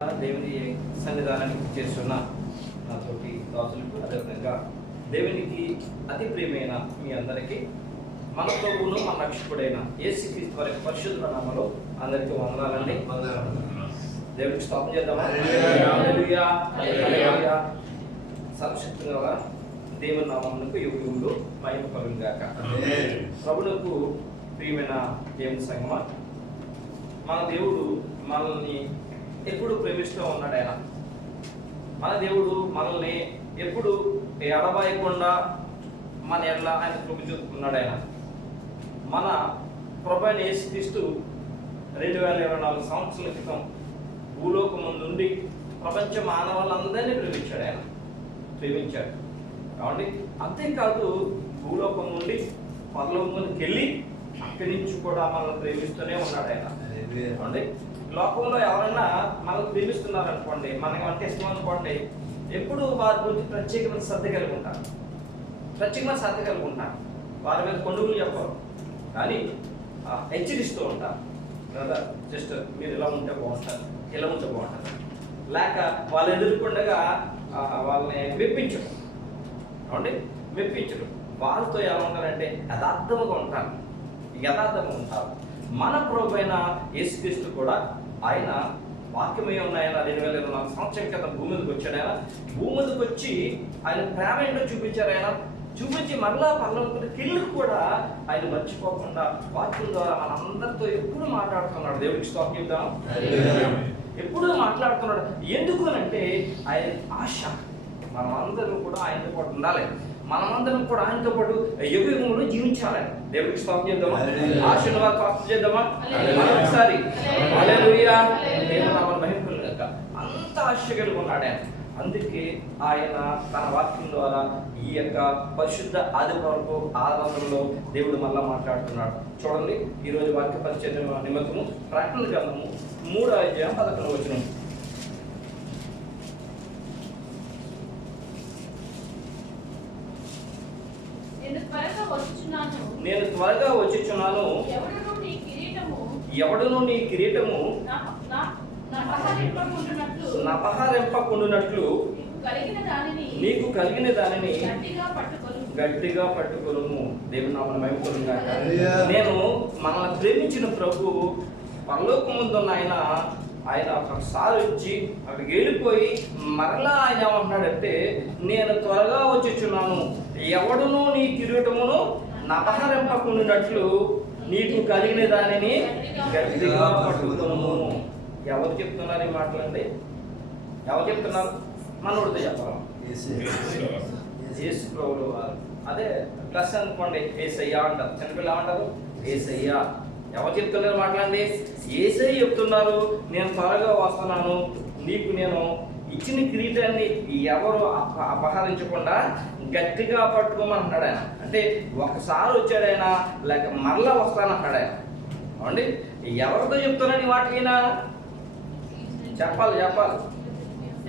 దేవుని సన్నిధానానికి చేస్తున్న నా తోటి దాసులకు అదేవిధంగా దేవునికి అతి ప్రియమైన మీ అందరికీ మన ప్రభువును మన రక్షకుడైన యేసుక్రీస్తు వారి పరిశుద్ధ నామములో అందరికీ వందనాలండి. దేవునికి స్తోత్రం చేద్దామా? హల్లెలూయా హల్లెలూయా. సర్వశక్తుల దేవుని నామమునకు యుగయుగములు మహిమ కలుగును గాక. ప్రభువునకు ప్రియమైన దేవుని సంగమా, మన దేవుడు మనల్ని ఎప్పుడు ప్రేమిస్తూ ఉన్నాడు. మన దేవుడు మనల్ని ఎప్పుడు ఎడబాయకుండా మన ఎడల ఆయన కృప చూపుకున్నాడు. మన ప్రభువైన యేసుక్రీస్తు 2024 సంవత్సరాల క్రితం భూలోకం నుండి ప్రపంచ మానవాళ్ళందరినీ ప్రేమించాడు కాబట్టి అంతేకాదు భూలోకం నుండి పరలోకానికి వెళ్ళి అక్కడి నుంచి కూడా మనల్ని ప్రేమిస్తూనే ఉన్నాడు. అంటే లోకంలో ఎవరైనా మనల్ని ప్రేమిస్తున్నారు అనుకోండి, మనకి అంటే ఇష్టం అనుకోండి, ఎప్పుడు వారి గురించి ప్రత్యేకమైన శ్రద్ధ కలిగి ఉంటారు. వారి మీద కొండుగులు చెప్పరు, కానీ హెచ్చరిస్తూ ఉంటారు. బ్రదర్ సిస్టర్, మీరు ఇలా ఉంటే బాగుంటారు, ఇలా ఉంటే బాగుంటారు, లేక వాళ్ళు ఎదుర్కొండగా వాళ్ళని మెప్పించరు. వాళ్ళతో ఎలా ఉంటారంటే యథార్థంగా ఉంటారు. మన ప్రభువైన యేసుక్రీస్తు కూడా ఆయన వాక్యమై ఉన్న ఆయన 2024 సంవత్సరం క్రితం భూమి మీదకి వచ్చాడు. భూమి మీదకి వచ్చి ఆయన ప్రేమ ఏంటో చూపించారు. చూపించి మరలా పరలోకానికి వెళ్ళి కూడా ఆయన మర్చిపోకుండా వాక్యం ద్వారా మనందరితో ఎప్పుడు మాట్లాడుతున్నాడు. దేవుడికి స్తోత్రం చెప్తాం. ఎప్పుడు మాట్లాడుతున్నాడు. ఎందుకు అంటే ఆయన ఆశ మనమందరం కూడా ఆయనతో పాటు ఉండాలి. మనమందరం కూడా ఆయనతో పాటు యుగయుగంలో జీవించాలి. దేవుడికి స్తోత్రం చేద్దామా? ఆశీర్వాద ప్రాప్తి చేద్దామా? ఒకసారి హల్లెలూయా. దేవుని నామమున మహిమ కలుగును గాక. అంత ఆశ కలిగి ఉన్నాడు ఆయన. అందుకే ఆయన తన వాక్యం ద్వారా ఈ యొక్క పరిశుద్ధ ఆదివారపు ఆరాధనలో దేవుడు మళ్ళా మాట్లాడుతున్నాడు. చూడండి, ఈరోజు వాక్య పరిచయం నిమిత్తము ప్రకటన గ్రంథము 3:11. నేను త్వరగా వచ్చుచున్నాను. ఎవడును నీ కిరీటము నపహరింపకుండునట్లు నీకు కలిగిన దానిని గట్టిగా పట్టుకొనుము. దేవుని నామమున మహిమ కలుగును గాక. నేను మనల్ని ప్రేమించిన ప్రభు పరలోకం ముందున్న ఆయన ఒకసారి వచ్చి అక్కడికి వెళ్ళిపోయి మరలా ఆయన ఏమంటున్నాడంటే, నేను త్వరగా వచ్చుచున్నాను, ఎవడును నీ కిరీటమును నపహరింపకుండునట్లు నీకు కలిగిన దానిని గట్టిగా పట్టుకొనుము. ఎవరు చెప్తున్నారు ఈ మాటలండి? ఎవరు చెప్తున్నారు? మనోడితో చెప్పాలి. యేసు ప్రభువు వారు. అదే ప్లస్ అనుకోండి, యేసయ్య అంటారు. చిన్నపిల్ల ఏమంటారు? యేసయ్య. ఎవరు చెప్తున్నారు మాట్లాడండి? యేసయ్య చెప్తున్నారు, నేను త్వరగా వస్తున్నాను, నీకు నేను ఇచ్చిన కిరీటాన్ని ఎవరు అపహరించకుండా గట్టిగా పట్టుకోమంటున్నాడు ఆయన. అంటే ఒకసారి వచ్చాడు ఆయన, లేక మరలా వస్తానంటాడు ఆయన. అవునండి, ఎవరితో చెప్తున్నాడు ఈ వాటికైనా? చెప్పాలి.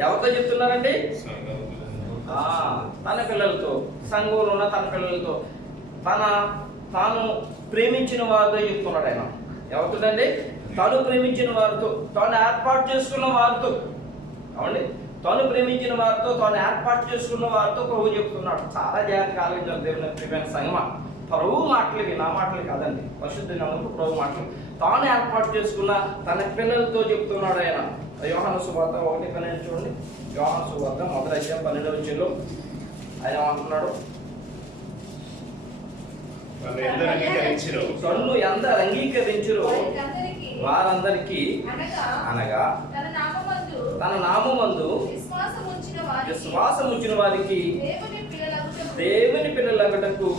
ఎవరితో చెప్తున్నారండి? తన పిల్లలతో, సంఘంలో ఉన్న తన పిల్లలతో, తాను ప్రేమించిన వారితో చెప్తున్నాడు ఆయన. ఎవరితోనండి? తాను ప్రేమించిన వారితో, తాను ఏర్పాటు చేసుకున్న వారితో. అవునండి, తాను ప్రేమించిన వారితో, తాను ఏర్పాటు చేసుకున్న వారితో ప్రభు చెప్తున్నాడు. చాలా జాగ్రత్తగా ఆలోచించాలి దేవుని ప్రియమైన సంగమా. ప్రభు మాటలకి, నా మాటలు కాదండి, పరిశుద్ధ నామమున ప్రభు మాటలు. తాను ఏర్పాటు చేసుకున్న తన పిల్లలతో చెప్తున్నాడు ఆయన. యోహాను సువార్త 1:12 చూడండి. యోహాను సువార్త 1:12 ఆయన అంటున్నాడు, తన్ను ఎందరు అంగీకరించురో వారందరికి అనగా తన నామమందు విశ్వాసం ఉంచిన వారికి దేవుని పిల్లలగుటకు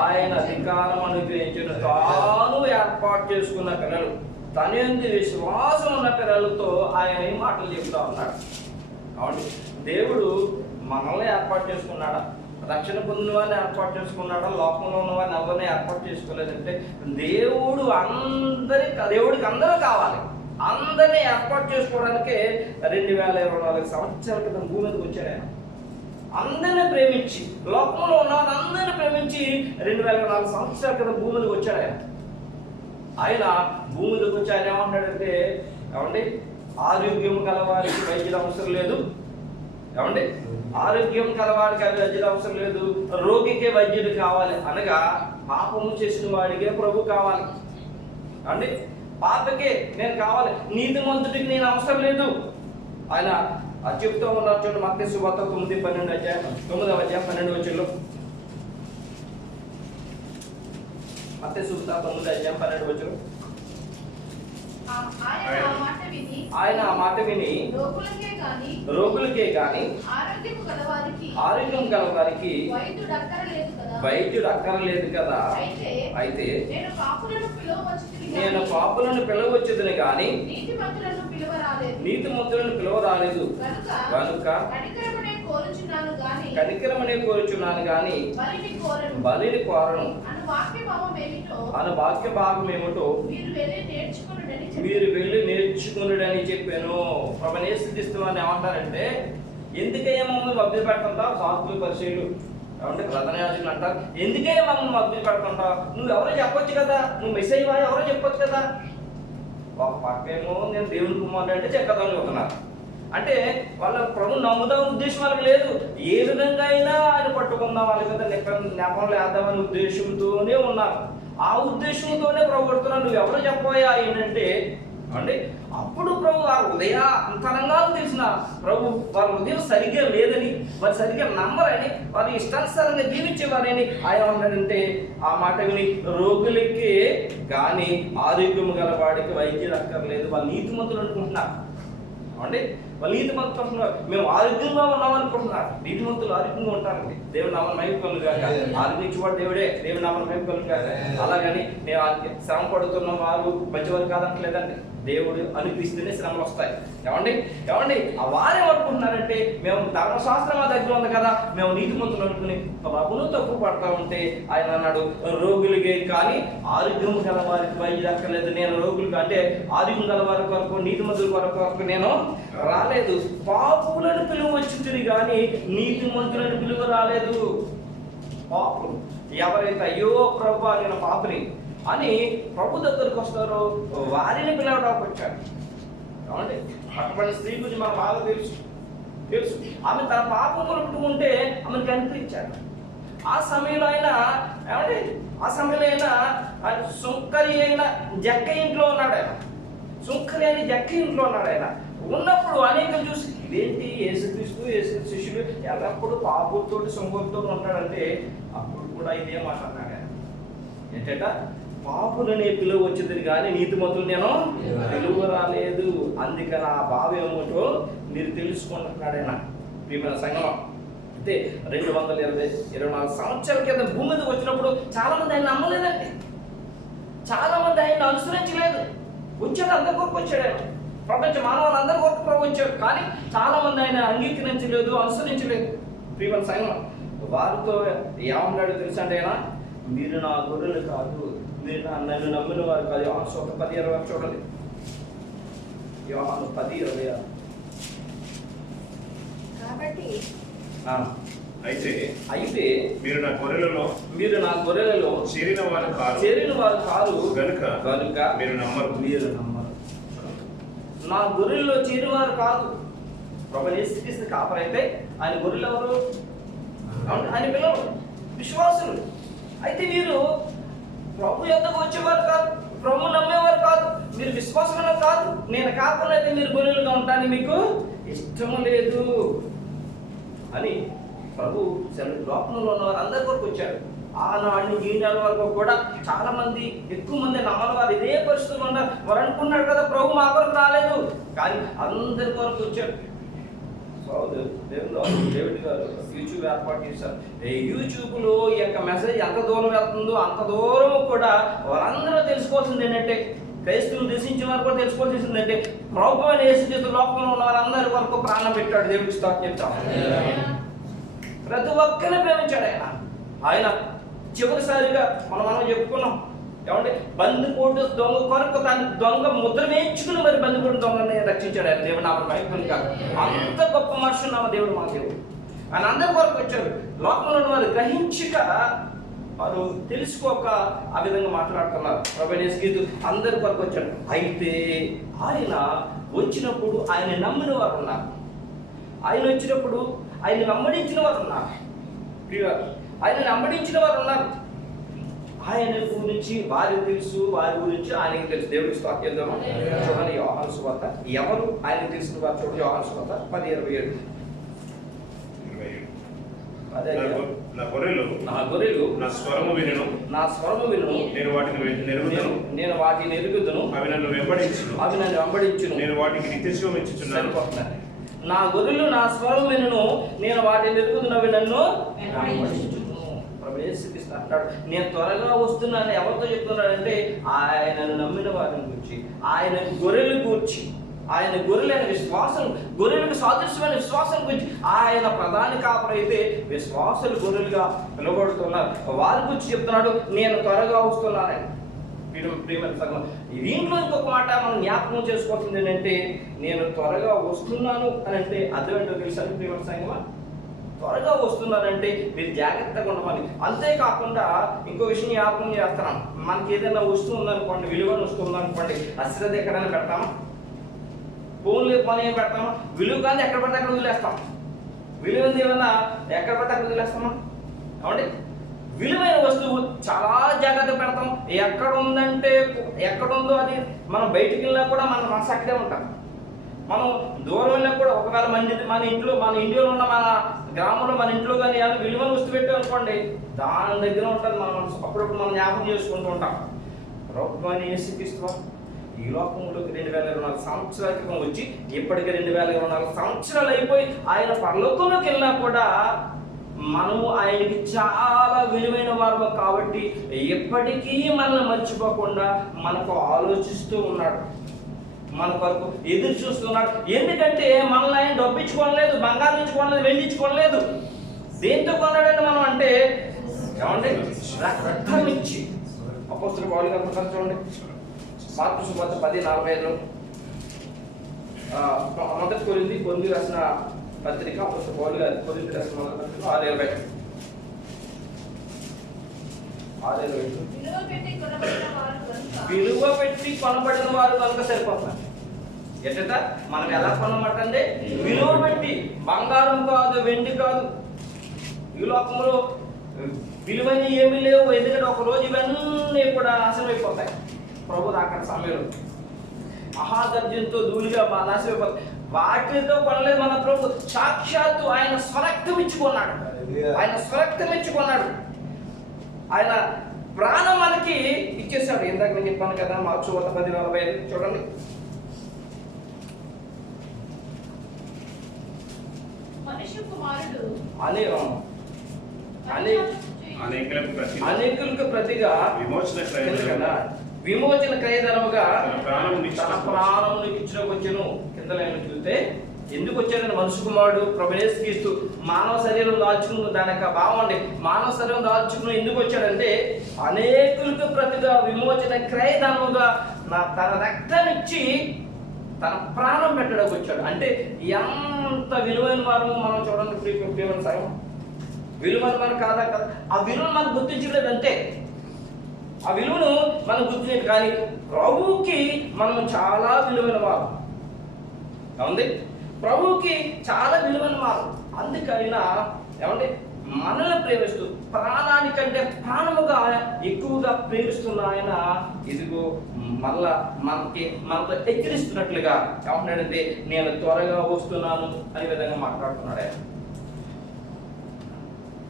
ఆయన అధికారం అనుగ్రహించిన. తాను ఏర్పాటు చేసుకున్న పిల్లలు, తన యందు విశ్వాసం ఉన్న పిల్లలతో ఆయన ఈ మాటలు చెప్తా ఉన్నాడు. కాబట్టి దేవుడు మనల్ని ఏర్పాటు చేసుకున్నాడా? రక్షణ పొందిన వారిని ఏర్పాటు చేసుకున్నాడా? లోకంలో ఉన్న వారిని ఎవరిని ఏర్పాటు చేసుకోలేదంటే దేవుడికి అందరూ కావాలి. అందరినీ ఏర్పాటు చేసుకోవడానికే 2024 సంవత్సరాల క్రితం భూమి మీదకి వచ్చాడు ఆయన. అందరినీ ప్రేమించి, లోకంలో ఉన్న వారిని అందరినీ ప్రేమించి 2024 సంవత్సరాల క్రితం భూమి మీదకి వచ్చాడు ఆయన. భూమి మీదకి వచ్చి ఆయన ఏమంటాడంటే, ఏమండి ఆరోగ్యం గలవారికి వైద్యులు అవసరం లేదు. ఏమండి? ఆరోగ్యం గలవాడికి వైద్యులు అవసరం లేదు, రోగికే వైద్యుడు కావాలి అనగా పాపము చేసిన వాడికే ప్రభు కావాలి అండి. పాపకే నేను కావాలి, నీతిమంతుడికి నేను అవసరం లేదు. ఆయన చెప్తూ ఉన్నారు చూడండి, మత్తయి సువార్త 9:12 అధ్యాయం 9వ అధ్యాయం 12వ వచనంలో. మత్తయి సువార్త 9వ అధ్యాయం 12వ వచనం. ఆయన ఆ మాట విని రోగులకే గాని ఆరోగ్యం గలవారికి వైద్యుడు అక్కరలేదు కదా. అయితే నేను పాపులను పిలవచ్చుదని గాని నీతిమంతులను పిలవరాలేదు కనుక కనికరమనే కోరుచున్నాను గాని బలిని కోరను అను వాక్య భాగం ఏమిటో మీరు వెళ్ళి నేర్చుకునుడని చెప్పాను. ప్రభువైన యేసుక్రీస్తు వారిని ఏమంటారంటే, ఎందుకయ్యా మమ్మల్ని మభ్య పెడుతుంటావు? శాస్త్రులు పరిచయులు ఏమంటే ప్రధాన యాజకులు అంటారు, ఎందుకయ్యా మమ్మల్ని మభ్య పెడుతుంటావు? నువ్వు ఎవరో చెప్పొచ్చు కదా, నువ్వు మెస్సయ్యవా ఎవరో చెప్పొచ్చు కదా. ఒక పక్కేమో నేను దేవుని కుమారుడు అంటే చెక్కదాన్ని చెబుతున్నారు. అంటే వాళ్ళ ప్రభు నమ్ముదాం ఉద్దేశం వాళ్ళకి లేదు. ఏ విధంగా అయినా ఆయన పట్టుకుందాం, వాళ్ళ మీద నెపం లేద్దామనే ఉద్దేశంతోనే ఉన్నారు. ఆ ఉద్దేశంతోనే ప్రభు పడుతున్నాను. నువ్వు ఎవరో చెప్పబోయా ఏంటంటే అండి, అప్పుడు ప్రభు ఆ హృదయ అంతరంగాలు తెలిసిన ప్రభు వారి హృదయం సరిగ్గా లేదని, వారు సరిగ్గా నమ్మరని, వారి ఇష్టానుసారంగా జీవించేవారని ఆయన ఉన్నాడంటే, ఆ మాట విని రోగులకి కానీ ఆరోగ్యం గల వాడికి వైద్యులు అక్కర్లేదు, వాళ్ళు నీతిమంతులు అనుకుంటున్నారు అండి. వాళ్ళు నీతిమంతులు అంటున్నారు, మేము ఆరోగ్యంగా ఉన్నాం అనుకుంటున్నారు. నీతిమంతులు ఆరోగ్యంగా ఉంటారండి. దేవుని నామమున మహిమ కలుగుగాక. ఆరోగ్యించేవాడు దేవుడే, దేవుని నామమున మహిమ కలుగుగాక. అలాగని నేను శ్రమ పడుతున్న వారు మంచివారు కాదంటలేదండి. దేవుడు అనిపిస్తేనే శ్రమలు వస్తాయి. ఏమండి ఆ వారే అనుకుంటున్నారంటే, మేము ధర్మశాస్త్రం మా దగ్గర ఉంది కదా, మేము నీతిమంతులు అనుకుని బాబును తప్పు పడతా ఉంటే ఆయన అన్నాడు, రోగులకే కానీ ఆరోగ్యం గల వారికి వైద్యులు అక్కర్లేదు. నేను రోగులకు అంటే ఆరోగ్యం గల వారి కొరకు నీతిమంతుల కొరకు నేను రాలేదు, పాపులను పిలువచ్చుతుంది కానీ నీతిమంతులను పిలువ రాలేదు. పాపులు ఎవరైతే అయ్యో ప్రభువా నేను పాపిని అని ప్రభు దగ్గరకు వస్తారో వారిని పిలవడానికి వచ్చాడు. ఏమండి? అటువంటి స్త్రీ గురించి మనకు బాగా తెలుసు. ఆమె తన పాపం కొనుక్కుంటే ఆమెను కనిపించాడు. ఆ సమయంలో అయినా ఏమండి, ఆ సమయంలో అయినా సుంకరి అయిన జక్క ఇంట్లో ఉన్నాడు. ఆయన సుంకరి అయిన జక్క ఇంట్లో ఉన్నాడు. ఆయన ఉన్నప్పుడు అనేకలు చూసి ఇదేంటి యేసుక్రీస్తు శిష్యుడు ఎల్లప్పుడూ పాపులతో సుంకరితో ఉంటాడంటే, అప్పుడు కూడా ఇదే మాట అన్నాడు. ఏంటంట, పాపులనే పిలువ వచ్చింది కానీ నీతిమంతులు నేను పిలువ రాలేదు. అందుకని ఆ భావం ఏమిటో మీరు తెలుసుకుంటున్నాడు ఆయన. ప్రియమైన సంగమం, అయితే 224 సంవత్సరాల కింద భూమి మీదకి వచ్చినప్పుడు చాలా మంది ఆయన నమ్మలేదండి. చాలా మంది ఆయన అనుసరించలేదు. వచ్చాడు, అందరి కొరకు వచ్చాడు ఆయన. ప్రపంచ మానవాళ్ళందరి కొరకు ప్రభు వచ్చాడు. కానీ చాలా మంది ఆయన అంగీకరించలేదు, అనుసరించలేదు. ప్రియమైన సంగమం, వారితో ఏమన్నాడు తెలుసండి ఆయన, మీరు నా గొర్రెలు కాదు, మీరు నన్ను నమ్మిన వారు కాదు. యోహాను 10:20 చూడండి. యోహాను 10:26. అయితే మీరు నా గొర్రెలలో చేరిన వారు కాదు కనుక మీరు నమ్మరు. నా గొర్రెల్లో చేరిన వారు కాదు. ప్రభువైన యేసుక్రీస్తు కాపరైతే ఆయన గొర్రెలు ఎవరు? ఆయన పిల్లలు విశ్వాసులు. అయితే మీరు ప్రభు యొద్దకు వచ్చేవారు కాదు, ప్రభు నమ్మేవారు కాదు, మీరు విశ్వాసంలో కాదు. నేను కాకపోతే మీరు గొర్రెలుగా ఉంటాను మీకు ఇష్టం లేదు అని ప్రభు లోకంలో ఉన్న వారు అందరి వరకు వచ్చాడు. ఆనాడు ఈనాడు వరకు కూడా చాలా మంది, ఎక్కువ మంది నమ్మని వారు ఇదే పరిస్థితులు ఉన్నారు. వారు అనుకున్నాడు కదా ప్రభు మా కొరకు రాలేదు, కానీ అందరి కొరకు వచ్చాడు. డేవిడ్ గారు యూట్యూబ్ ఏర్పాటు చేశారు. యూట్యూబ్లో ఈ యొక్క మెసేజ్ ఎంత దూరం వెళ్తుందో అంత దూరం కూడా వారందరూ తెలుసుకోవాల్సింది ఏంటంటే, క్రైస్తవులు దర్శించిన వారు కూడా తెలుసుకోవాల్సింది ఏంటంటే, ప్రభు అని యేసుక్రీస్తు లోకంలో ఉన్న వారందరి వరకు ప్రాణం పెట్టాడు. దేవుడికి స్తోత్రం చెప్తాం. ప్రతి ఒక్కరిని ప్రేమించాడు ఆయన. చివరిసారిగా మనం చెప్పుకున్నాం. ఏమంటే బందిపోటు దొంగ కొరకు తన దొంగ ముద్ర వేయించుకుని మరి బందిపోటు దొంగని రక్షించాడు ఆయన. దేవుడు నామ మహిమ కాదు. అంత గొప్ప మనుషులు నామ దేవుడు మా దేవుడు. ఆయన అందరి కొరకు వచ్చాడు. లోకంలో ఉన్న వారు గ్రహించక, వారు తెలుసుకోక ఆ విధంగా మాట్లాడుతున్నారు. ప్రభువైన యేసుక్రీస్తు అందరి కొరకు వచ్చాడు. అయితే ఆయన వచ్చినప్పుడు ఆయన నమ్మిన వారు ఉన్నారు, ఆయన వచ్చినప్పుడు ఆయన వెంబడించిన వారు ఉన్నారు, ఆయన వెంబడించిన వారు ఉన్నారు. ఆయన గురించి వారికి తెలుసు, వారి గురించి ఆయనకి తెలుసు. దేవుడికి స్తోత్రం. చూడండి యోహాను సువార్త, ఎవరు ఆయనకు తెలిసిన వారు చూడండి. యోహాను సువార్త 10:27. నా గొర్రెలు నా స్వరము వినును, నేను వాటిని ఎరుగుదును, అవి నన్ను వెంబడించును, నేను వాటికి నిత్యజీవం ఇచ్చుచున్నాను. నా గొర్రెలు నా స్వరం వినును, నేను వాటిని ఎరుగుదును, అవి నన్ను వెంబడించును. అంటాడు, నేను త్వరగా వస్తున్నాను. ఎవరితో చెప్తున్నాడంటే ఆయనను నమ్మిన వారిని గురించి, ఆయన గొర్రెలు గూర్చి, ఆయన గొర్రెలైన విశ్వాసం, గొర్రెలకు సాదృశ్యమైన విశ్వాసం గురించి. ఆయన ప్రధాని కాపరి అయితే విశ్వాసులు గొర్రెలుగా పిలువబడుతున్నారు. వారి గురించి చెప్తున్నాడు, నేను త్వరగా వస్తున్నానని. దీంట్లో ఇంకొక మాట మనం జ్ఞాపకం చేసుకోవాల్సింది ఏంటంటే, నేను త్వరగా వస్తున్నాను అని అంటే అర్థం ఏంటో తెలుసా ప్రియమైన సంగమా? త్వరగా వస్తున్నారంటే మీరు జాగ్రత్తగా ఉండమని. అంతేకాకుండా ఇంకో విషయం జ్ఞాపకం చేస్తున్నాం. మనకి ఏదైనా వస్తువు ఉందనుకోండి, విలువను వస్తువు ఉందనుకోండి, అశ్రద్ధ ఎక్కడైనా పెడతామా? ఫోన్లో పని ఏం పెడతామా? విలువ కానీ ఎక్కడ పడితే అక్కడ వదిలేస్తాం. విలువైనది ఏమన్నా ఎక్కడ పడితే అక్కడ వదిలేస్తామా? ఏమండి, విలువైన వస్తువు చాలా జాగ్రత్త పెడతాం. ఎక్కడ ఉందంటే ఎక్కడ ఉందో అది మనం బయటికి వెళ్ళినా కూడా మన మనసు అక్కడే ఉంటాం. మనం దూరం వెళ్ళినా కూడా ఒకవేళ మన ఇండియాలో ఉన్న మన గ్రామంలో మన ఇంట్లో కానీ ఏమైనా విలువైన వస్తువు పెట్టాం అనుకోండి, దాని దగ్గర ఉంటుంది మన మనసు. అప్పుడప్పుడు మనం జ్ఞాపకం చేసుకుంటూ ఉంటాం. ప్రభుత్వాన్ని యేసుక్రీస్తు ఈ లోకంలోకి 2024 సంవత్సరాల క్రితం వచ్చి ఇప్పటికి 2024 సంవత్సరాలు అయిపోయి ఆయన పరలోకంలోకి వెళ్ళినా కూడా మనము ఆయనకి చాలా విలువైన వారు కాబట్టి ఎప్పటికీ మనల్ని మర్చిపోకుండా మనకు ఆలోచిస్తూ ఉన్నాడు, మన కొరకు ఎదురు చూస్తున్నాడు. ఎందుకంటే మనల్ని ఆయన డబ్బించుకోలేదు, బంగారం ఇచ్చుకోలేదు, వెండించుకోలేదు. దేంతో కొన్నాడంటే మనం అంటే ఏమంటే రక్తం ఇచ్చి. అపోస్తలుల పౌలు గారు చూడండి, మార్కు సువార్త 10:45. మొదటి కొరింథీ రాసిన పత్రిక, అపోస్తలుల పౌలు గారు కొరింథీ రాసిన మొదటి పత్రిక 6:20. విలువ పెట్టి కొనబడిన వారు కనుక సరిపోతున్నారు. ఎట్ట మనం ఎలా కొనమాటండి? విలువ పెట్టి. బంగారం కాదు, వెండి కాదు. ఈ లోకంలో విలువైన ఏమీ లేవు. ఎందుకంటే ఒక రోజు ఇవన్నీ కూడా నాశనం అయిపోతాయి. ప్రభు అక్కడ సమయంలో మహాగర్జంతో ధూళిగా నాశనం అయిపోతాయి. వాటితో కొనలేదు మన ప్రభు. సాక్షాత్తు ఆయన స్వరక్తం ఇచ్చుకున్నాడు. ఆయన స్వరక్తం ఇచ్చుకున్నాడు. ఆయన ప్రాణం మనకి ఇచ్చేసాడు. ఇందాక నేను చెప్పాను కదా, మార్కు సువార్త 10:45 చూడండి. అనేకులకు ప్రతిగా విమోచన క్రయధనముగా తన ప్రాణమును ఇచ్చినకొచ్చెను. కింద లైన్లో చూస్తే ఎందుకు వచ్చాడని మనుషు కుమారుడు ప్రభు యేసుక్రీస్తు మానవ శరీరం దాల్చుకుని, దాని యొక్క భావం అండి, మానవ శరీరం దాల్చుకుని ఎందుకు వచ్చాడంటే అనేకులకు ప్రతిగా విమోచన క్రయధనముగా తన రక్తాన్నిచ్చి తన ప్రాణం పెట్టడానికి వచ్చాడు. అంటే ఎంత విలువైన వారము మనం చూడండి. ప్రియమైన సాయం విలువైన వారు కాదా కదా, ఆ విలువను మనం గుర్తించలేదు అంతే. ఆ విలువను మనం గుర్తించలేదు. కానీ ప్రభువుకి మనం చాలా విలువైన వారు. ఏమండి, ప్రభువుకి చాలా విలువైన వారు. అందుకైనా ఏమంటే మనల్ని ప్రేమిస్తూ ప్రాణానికంటే ప్రాణముగా ఎక్కువగా ప్రేమిస్తున్న ఆయన ఇదిగో మళ్ళా మనతో హెచ్చరిస్తున్నట్లుగా ఏమంటున్నాడంటే నేను త్వరగా వస్తున్నాను అనే విధంగా మాట్లాడుతున్నాడు. ఆయన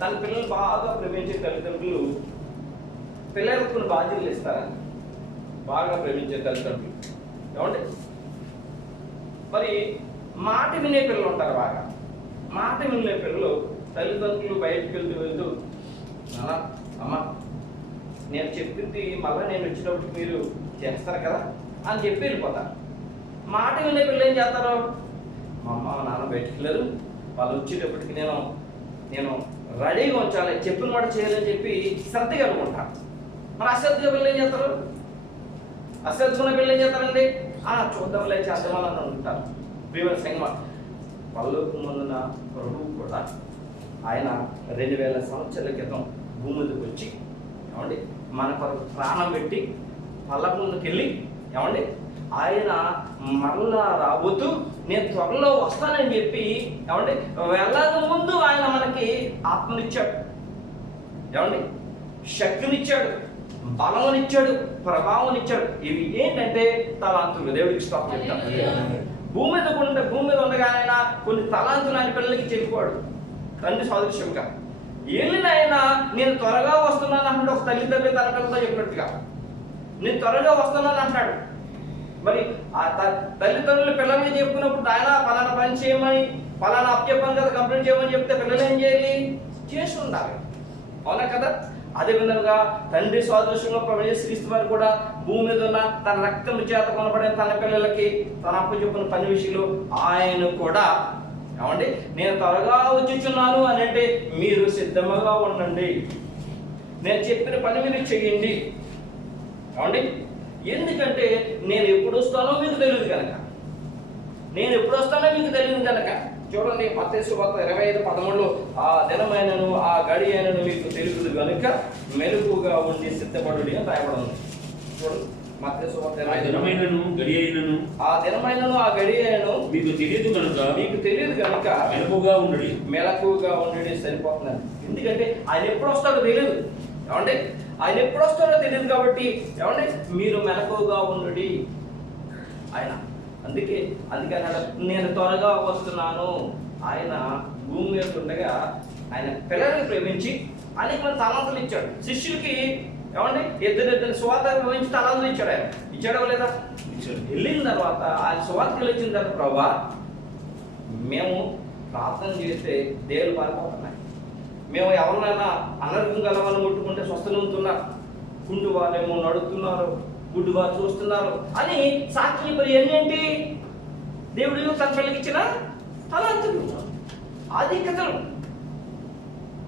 తన పిల్లలు బాగా ప్రేమించే తల్లిదండ్రులు పిల్లలకు కొన్ని బాధ్యతలు ఇస్తారా? బాగా ప్రేమించే తల్లిదండ్రులు ఏమంటే మరి మాట వినే పిల్లలు ఉంటారు. బాగా మాట వినే పిల్లలు తల్లిదండ్రులు బయటకు వెళ్తూ అమ్మ నేను చెప్పింది మళ్ళీ నేను వచ్చినప్పుడు మీరు చేస్తారు కదా అని చెప్పి వెళ్ళిపోతారు. మాట వినే పిల్లలు ఏం చేస్తారు? మా అమ్మ మా నాన్న బయటకు వెళ్ళారు, వాళ్ళు వచ్చేటప్పటికి నేను రెడీగా ఉంచాలి, చెప్పిన మాట చేయాలని చెప్పి శ్రద్ధగా అనుకుంటారు. మరి అశ్రద్ధగా పిల్లలు ఏం చేస్తారు? అశ్రద్ధకున్న పిల్లలు ఏం చేస్తారండి? చూద్దాంలే చేద్దామని అనుకుంటారు. ప్రియమైన సంగమా, పరలోకం ముందున ప్రభువు కూడా ఆయన 2000 సంవత్సరాల క్రితం భూమి మీదకి వచ్చి ఏమండి మన కొరకు ప్రాణం పెట్టి పల్లకి ముందుకు వెళ్ళి ఏమండి ఆయన మరలా రాబోతూ నేను త్వరలో వస్తానని చెప్పి ఏమండి వెళ్ళక ముందు ఆయన మనకి ఆత్మనిచ్చాడు, ఏమండి శక్తినిచ్చాడు, బలమునిచ్చాడు, ప్రభావాన్నిచ్చాడు. ఇవి ఏంటంటే తలాంతులు. దేవుడికి స్తోత్రం చెప్తాను. భూమి మీద ఉండగా ఆయన కొన్ని తలాంతులు ఆయన పిల్లలకి చెప్పాడు తండ్రి సాదృశ్యంగా. వెళ్ళిన ఆయన నేను త్వరగా వస్తున్నాను అంటాడు. ఒక తల్లిదండ్రి తన పిల్లలతో చెప్పినట్టుగా నేను త్వరగా వస్తున్నాను అంటాడు. మరి ఆ తల్లిదండ్రులు పిల్లల్ని చెప్పుకున్నప్పుడు ఆయన పలానా పని చేయమని, పలానా అప్పచెప్పాను కదా కంప్లీట్ చేయమని చెప్తే పిల్లలు ఏం చేయాలి? చేసి ఉండాలి. అవునా కదా? అదే విధంగా తండ్రి సాదృశ్యంలో యేసుక్రీస్తు వారు కూడా భూమి మీద ఉన్న తన రక్తం చేత కొనబడిన తన పిల్లలకి తన అప్పచెప్పిన పని విషయంలో ఆయన కూడా ఏమండి నేను త్వరగా వచ్చుచున్నాను అని అంటే మీరు సిద్ధంగా ఉండండి, నేను చెప్పిన పని మీరు చెయ్యండి. ఏమండి ఎందుకంటే నేను ఎప్పుడు వస్తానో మీకు తెలియదు కనుక, నేను ఎప్పుడు వస్తానో మీకు తెలియదు కనుక. చూడండి మత్తయి సువార్త 25:13 ఆ దినమైనను ఆ గడి అయినను మీకు తెలియదు కనుక మెలకుగా ఉండి సిద్ధపడుడి అని రాయబడింది. చూడండి మత్తయి సువార్త 25:13 ఆ దినమైనను ఆ గడి అయినను మీకు తెలియదు కనుక మెలకుగా ఉండి సరిపోతున్నారు. ఎందుకంటే ఆయన ఎప్పుడు వస్తాడో తెలియదు. ఏమంటే ఆయన ఎప్పుడు వస్తాడో తెలియదు కాబట్టి ఏమంటే మీరు మెలకుగా ఉండండి ఆయన. అందుకే అన్నాడు నేను త్వరగా వస్తున్నాను. ఆయన భూమి మీద ఉండగా ఆయన పిల్లల్ని ప్రేమించి అనేక మంది తలాంతులు ఇచ్చాడు. శిష్యులకి ఏమండి ఇద్దరు సువార్త ప్రేమించి తలాంతులు ఇచ్చాడు. ఆయన ఇచ్చాడో లేదా? వెళ్ళిన తర్వాత ఆయన సువార్తలు ఇచ్చిన తర్వాత ప్రభా మేము ప్రార్థన చేస్తే దేవులు పారిపోతున్నాయి, మేము ఎవరినైనా అనారోగ్యం గల వాళ్ళని ముట్టుకుంటే స్వస్థలుతున్నారు, కుంటు వాళ్ళేమో నడుస్తున్నారు, గుడ్డు వారు చూస్తున్నారు అని సాక్షి చెప్పారు. ఏంటి? దేవుడు తన పిల్లలకి ఇచ్చిన తలాంతులు, ఆధిక్యతలు,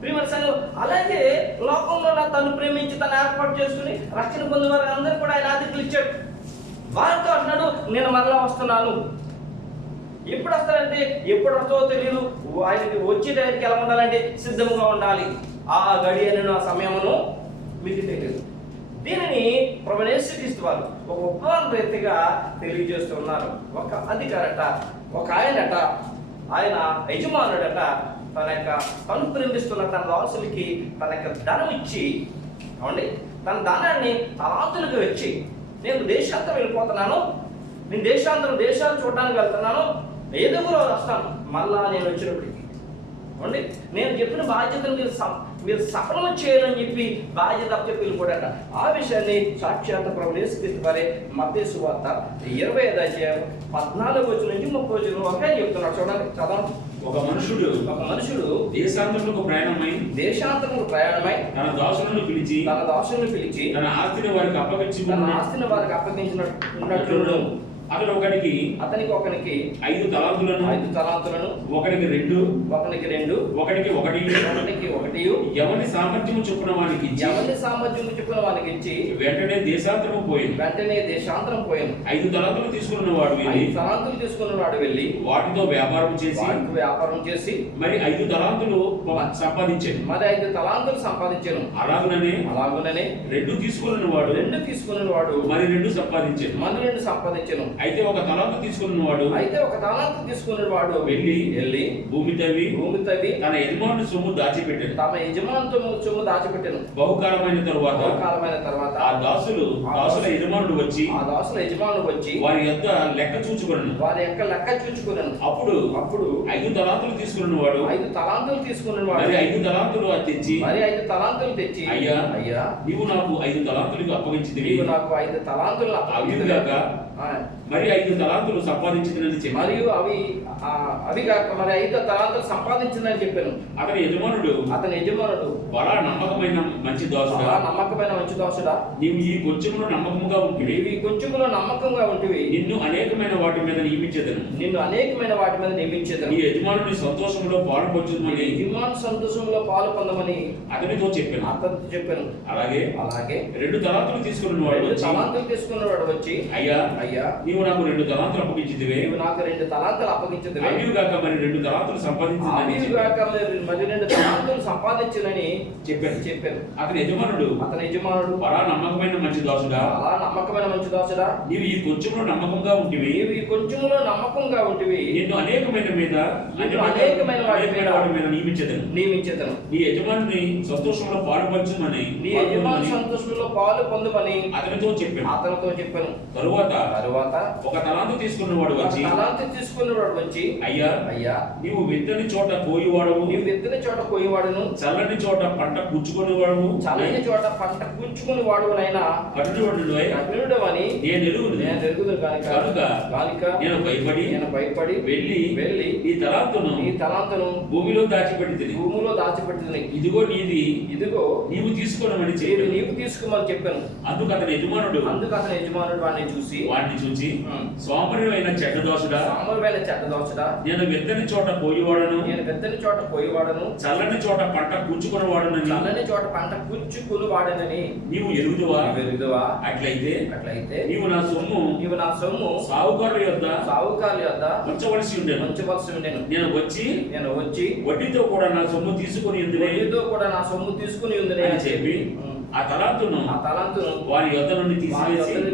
ప్రియమైన సంఘం. అలాగే లోకంలో తను ప్రేమించి తను ఏర్పాటు చేసుకుని రక్షణ పొందిన వారికి అందరూ కూడా ఆయన ఆధిక్యతలు ఇచ్చాడు. వారితో అంటున్నాడు నేను మరలా వస్తున్నాను. ఎప్పుడు వస్తాడంటే ఎప్పుడు వస్తావో తెలియదు. ఆయనకి వచ్చే టైంకి ఎలా ఉండాలంటే సిద్ధంగా ఉండాలి. ఆ గడి అని ఆ సమయమును మీకు తెలియదు. దీనిని ప్రభువైన యేసుక్రీస్తు వారు ఒక ఉపమాన రీతిగా తెలియజేస్తున్నారు. ఒక అధికారట, ఒక ఆయనట, ఆయన యజమానుడట తను ప్రేమిస్తున్న తన దాసులకి తన యొక్క ధనం ఇచ్చి అవండి తన ధనాన్ని తలాంతులకు వచ్చి నేను దేశాంతరం వెళ్ళిపోతున్నాను, నేను దేశాలు చూడడానికి వెళ్తున్నాను, ఏదో వస్తాను మళ్ళా నేను వచ్చినప్పటికీ అండి నేను చెప్పిన బాధ్యతను మీరు సఫలం చేయాలని చెప్పి బాధ్యత చెప్పి వెళ్ళిపోయాట. ఆ విషయాన్ని సాక్షాత్ ప్రభువు యేసుక్రీస్తు వారే మత్తయి సువార్త 25:14 నుంచి 30 వరకు చెప్తున్నాడు. చూడండి చదవండి. ఒక మనుషుడు దేశాంతరములకు ప్రయాణమై తన దాసులను పిలిచి తన ఆస్తిని వారికి అప్పగించినట్లును అతనికి ఒకనికి 5 తలాంతులను ఒకనికి 2 ఒకనికి 1 ఎవరి సామర్థ్యము చొప్పున వానికి ఇచ్చి వెంటనే దేశాంతరం పోయింది. 5 తలాంతులు తీసుకున్న వాడు వెళ్ళి వాటితో వ్యాపారం చేసి మరి 5 తలాంతులు సంపాదించాను. అలాగుననే 2 తీసుకున్న వాడు మరి 2 సంపాదించాను. అయితే ఒక తలాంతు తీసుకున్న వాడు వెళ్ళి భూమి తవ్వి తన యజమానుని సొమ్ము దాచిపెట్టాను. బహుకాలమైన తరువాత ఆ దాసుల యజమానుడు వచ్చి వారి యొక్క లెక్క చూచుకొనెను. అప్పుడు 5 తలాంతులు తీసుకున్న వాడు మరి 5 తలాంతులు తెచ్చి అయ్యా నీవు నాకు 5 తలాంతులకు అప్పగించింది, మరి 5 తలాంతులు సంపాదించిందని చెప్పి మరియు అవి కాక మరి 5 తలాంతులు సంపాదించిందని చెప్పాను. అతని యజమానుడు బడా నమ్మకమైన మంచి దాసుడా నీవు ఈ కొంచెంలో నమ్మకంగా ఉంటివి, నిన్ను అనేకమైన వాటి మీద నియమించేదను. నీ యజమానుని సంతోషంలో పాలు పొందమని అతనితో చెప్పాను. అలాగే 2 తలాంతులు తీసుకున్నవాడు వచ్చి అయ్యా నీవు నాకు 2 తలాంతులు అప్పగించితివే, నీవు నాకు 2 తలాంతులు అప్పగించితివే, అవిగాక మరి 2 తలాంతులు సంపాదించిందని అవిగాక మరి 2 తలాంతులు సంపాదించునని చెప్పాను. అతని యజమానుడు పరా నమ్మకమైన మంచి దాసుడా, అలా నమ్మకమైన మంచి దాసుడా, నీవు ఈ కొంచెంలో నమ్మకంగా ఉంటివి, నీవు ఈ కొంచెంలో నమ్మకంగా ఉంటివి, నిన్ను అనేకమైన వాటి మీద నియమించెదను. నీ యజమానుని సంతోషంలో పాలుపంచుమని నీ యజమాని సంతోషంలో పాలు పొందుమని అతనితో చెప్పాను. తరువాత ఒక తలాంతు తీసుకున్నవాడు వచ్చి అయ్యా నీవు విత్తని చోట కోయివాడును, చల్లని చోట పంట పుచ్చుకునేవాడును, వాడునైనా కఠినుడవని నేను ఎరుగుదును కనుక నేను భయపడి వెళ్ళి ఈ తలాంతును భూమిలో దాచిపెట్టితిని. ఇదిగో నీవు తీసుకోమని చెప్పాను. అందుకు అతని యజమానుడు వాడిని చూసి సోమరుడైన చెడ్డదోసుడా, నేను వెత్తని చోట కోయివాడను, చల్లని చోట పంట కూర్చుకునేవాడనని నీవు ఎరుగుదువా? అట్లయితే నీవు నా సొమ్ము సావుకారుల యొద్ద ఉంచవలసి ఉండెను. నేను వచ్చి వడ్డీతో కూడా నా సొమ్ము తీసుకుని ఉందని చెప్పి ఆ తలాంతును వారి యొద్ద నుండి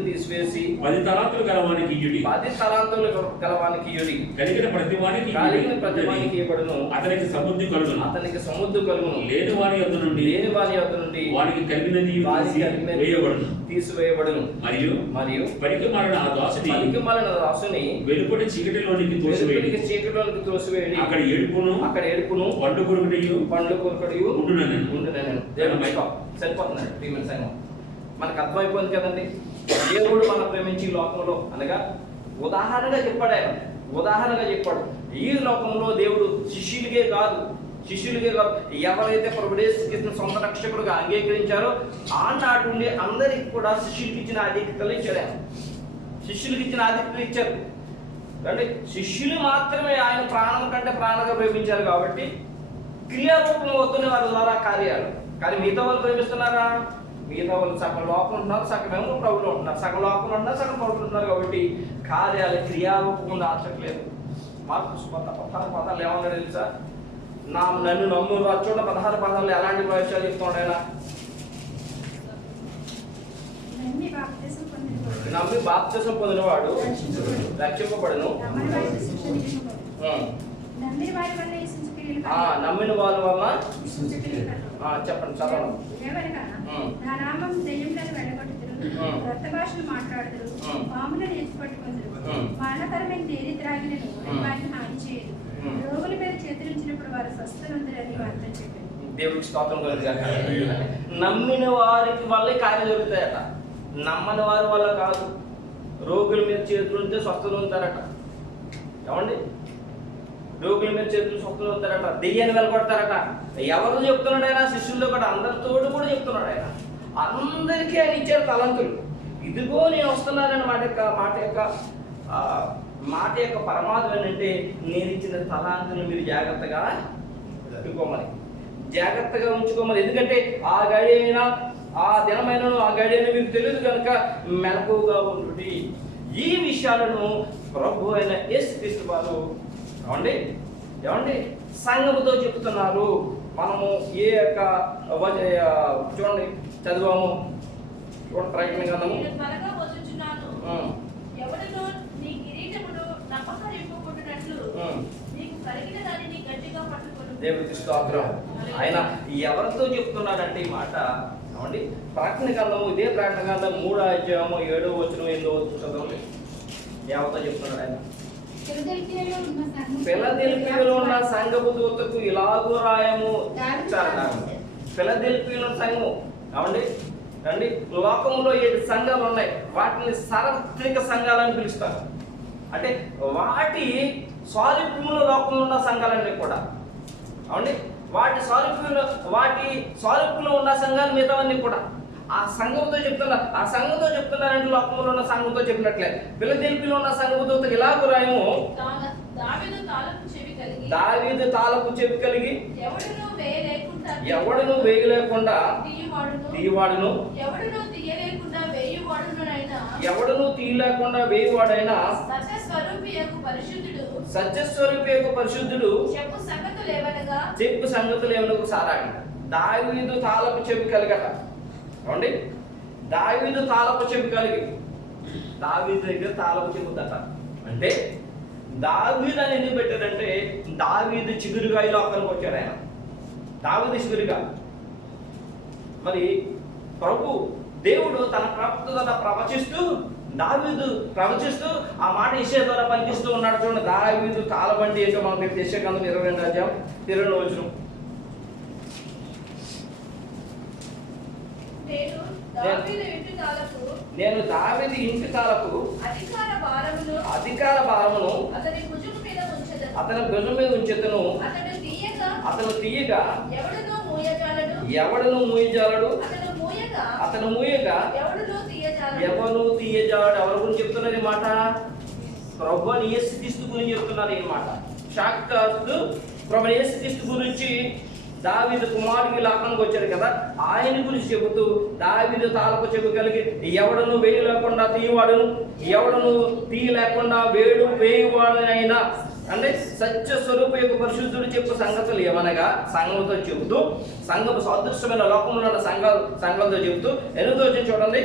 తీసివేసి 10 తలాంతులు గలవానికి ఇయ్యుడి. కలిగిన ప్రతి వానికి ఇవ్వబడును. అతనికి సమృద్ధి కలుగును. లేని వారి యొద్ద నుండి వారికి కలిగినది తీసివేయబడును. మరియు పనికి మాలిన ఆ దాసుని వెలుపటి చీకటిలోనికి తోసివేయడి. అక్కడ ఏడుపును పండ్లు కొరుకడియు ఉండునెను. సరిపోతున్నాడు. మనకు అర్థమైపోయింది కదండి. దేవుడు మన ప్రేమించి లోకంలో అనగా ఉదాహరణగా చెప్పాడు. ఈ లోకంలో దేవుడు శిష్యులకే కాదు ఎవరైతే ప్రభువు యేసు క్రీస్తును సొంత రక్షకుడుగా అంగీకరించారో ఆనాటి నుండి అందరికి కూడా శిష్యులకి ఇచ్చిన ఆధిక్యతలు ఇచ్చారు. అంటే శిష్యులు మాత్రమే ఆయన ప్రాణం కంటే ప్రాణంగా ప్రేమించారు కాబట్టి క్రియారూపం అవుతున్న వారి ద్వారా కార్యాలు. కానీ మిగతా వాళ్ళు ప్రేమిస్తున్నారా? మిగతా వాళ్ళు సగం లోపల ఉంటున్నారు, సగమేమో ప్రభువులో ఉంటున్నారు. సగం లోపల ఉంటున్నారు, సగం ప్రభువులు ఉంటున్నారు. కాబట్టి కార్యాలు క్రియారూపం దాచట్లేదు. మార్కు 16 పదాలు ఏమన్నా తెలుసా? నన్ను నమ్ము చూడ 16 పదాలు ఎలాంటి విషయాలు చెప్తున్నాడు ఆయన? నమ్మి బాప్తిసం పొందినవాడు రక్షింపబడును. నమ్మిన వాళ్ళ వల్ల చెప్పండి, చదవండి. దేవుడికి స్తోత్రం కలుగుగాక. నమ్మిన వారికి వల్లే కార్యం జరుగుతాయట, నమ్మని వారి వల్ల కాదు. రోగుల మీద చేతులు ఉంటే స్వస్థలు ఉంటారట. ఏమండి? రోగుల మీద చేతులు స్వస్థలు ఉంటారట, దెయ్యాన్ని వెళ్ళగొడతారట. ఎవరు చెప్తున్నాడు ఆయన? శిష్యుల్లో కూడా అందరితో కూడా చెప్తున్నాడు ఆయన. అందరికీ ఆయన ఇచ్చారు తలంతులు. ఇదిగో నేను వస్తున్నానని మాట యొక్క పరమార్థం ఏంటంటే నేను ఇచ్చిన తలాంతులు మీరు జాగ్రత్తగా ఉంచుకోమని. ఎందుకంటే ఆ గడి అయినా ఆ దినమైన ఆ గడి అయినా మీకు తెలియదు కనుక మెలకుగా ఉంటుంది. ఈ విషయాలను ప్రభు అయిన యేసు క్రీస్తు వారు ఏమండి సంఘముతో చెప్తున్నారు. మనము ఏ యొక్క చూడండి చదివాము, చూడండి ప్రయత్నం గ్రంథము. దేవుడికి స్తోత్రం. ఆయన ఎవరితో చెప్తున్నాడంటే ఈ మాట? ఏమండి? ప్రకటన గ్రంథము, ఇదే ప్రకటన గ్రంథం 3వ అధ్యాయము 7వ వచనం 8వ వచనం చదవండి. ఎవరితో చెప్తున్నాడు ఆయన? ఫిలదెల్ఫియాలో ఉన్న సంఘపు దూతకు ఇలాగూ రాయము. ఫిలదెల్ఫియాలో సంఘము రండి, లోకంలో 7 సంఘాలు ఉన్నాయి. వాటిని సార్వత్రిక సంఘాలని పిలుస్తారు. అంటే వాటి స్వారూప్యంలో లోకంలో ఉన్న సంఘాలన్నీ కూడా వాటి స్వారూప్యంలో ఉన్న సంఘాలు మిగతావన్నీ కూడా ఆ సంఘంతో చెప్తున్నారంటే లోకంలో ఉన్న సంఘంతో చెప్పినట్లే. ఫిలదెల్ఫియాలో ఉన్న సంఘంతో ఇలాగూ రాయము. దావీదు తాళపు చెవి కలిగి ఎవడును వేయలేకుండా తీయవాడును ఎవడను తీయలేకుండా వేయువాడైనా సత్యస్వరూపియగు పరిశుద్ధుడు చెప్పు సంగతులేవనగా సారాగి. దావీదు తాళపు చెవి కలిగట. ఏమండి? దావీదు తాళపు చెవి కలిగి, దావీదు దగ్గర తాళపు చెవి ఉందట. అంటే దావీదు అని ఎందుకు పెట్టారంటే దావీదు చిగురుగా ఈ లోకానికి వచ్చాడు. ఆయన దావీదు చిగురుగా. మరి ప్రభు దేవుడు తన ప్రవక్త ద్వారా దావీదు ప్రవచిస్తూ ఆ మాట యెషయా ద్వారా పలికిస్తూ ఉన్నాడు. చూడండి, దావీదు తాళబండి ఏంటో మనకు తెలుసు. యెషయా గ్రంథం 22వ అధ్యాయం 20వ వచనం. నేను దావీదు ఇంటి తాళపు అధికార భారమును అతని భుజం మీద ఉంచెదను. అతను తీయగా ఎవడును మూయజాలడు. అతను మూయగా ఎవరు తీయజాలడు. ఎవరి గురించి చెప్తున్నారు ఈ మాట? ప్రభువుని యేసుక్రీస్తు గురించి చెప్తున్నారు ఈ మాట. సాక్షాత్తు ప్రభువు యేసుక్రీస్తు గురించి దావీదు కుమారుడికి లోకానికి వచ్చాడు కదా, ఆయన గురించి చెబుతూ దావీదు తాళపు చెవి కలిగి ఎవడను వేయి లేకుండా తీయవాడును, ఎవడను తీయలేకుండా వేయువాడునైనా అంటే సత్య స్వరూప యొక్క పరిశుద్ధుడు చెప్పు సంగతులు ఏమనగా సంఘంతో చెబుతూ, సంఘపు సదృశ్యమైన లోకంలో ఉన్న సంఘంతో చెబుతూ 8వ వచనం చూడండి.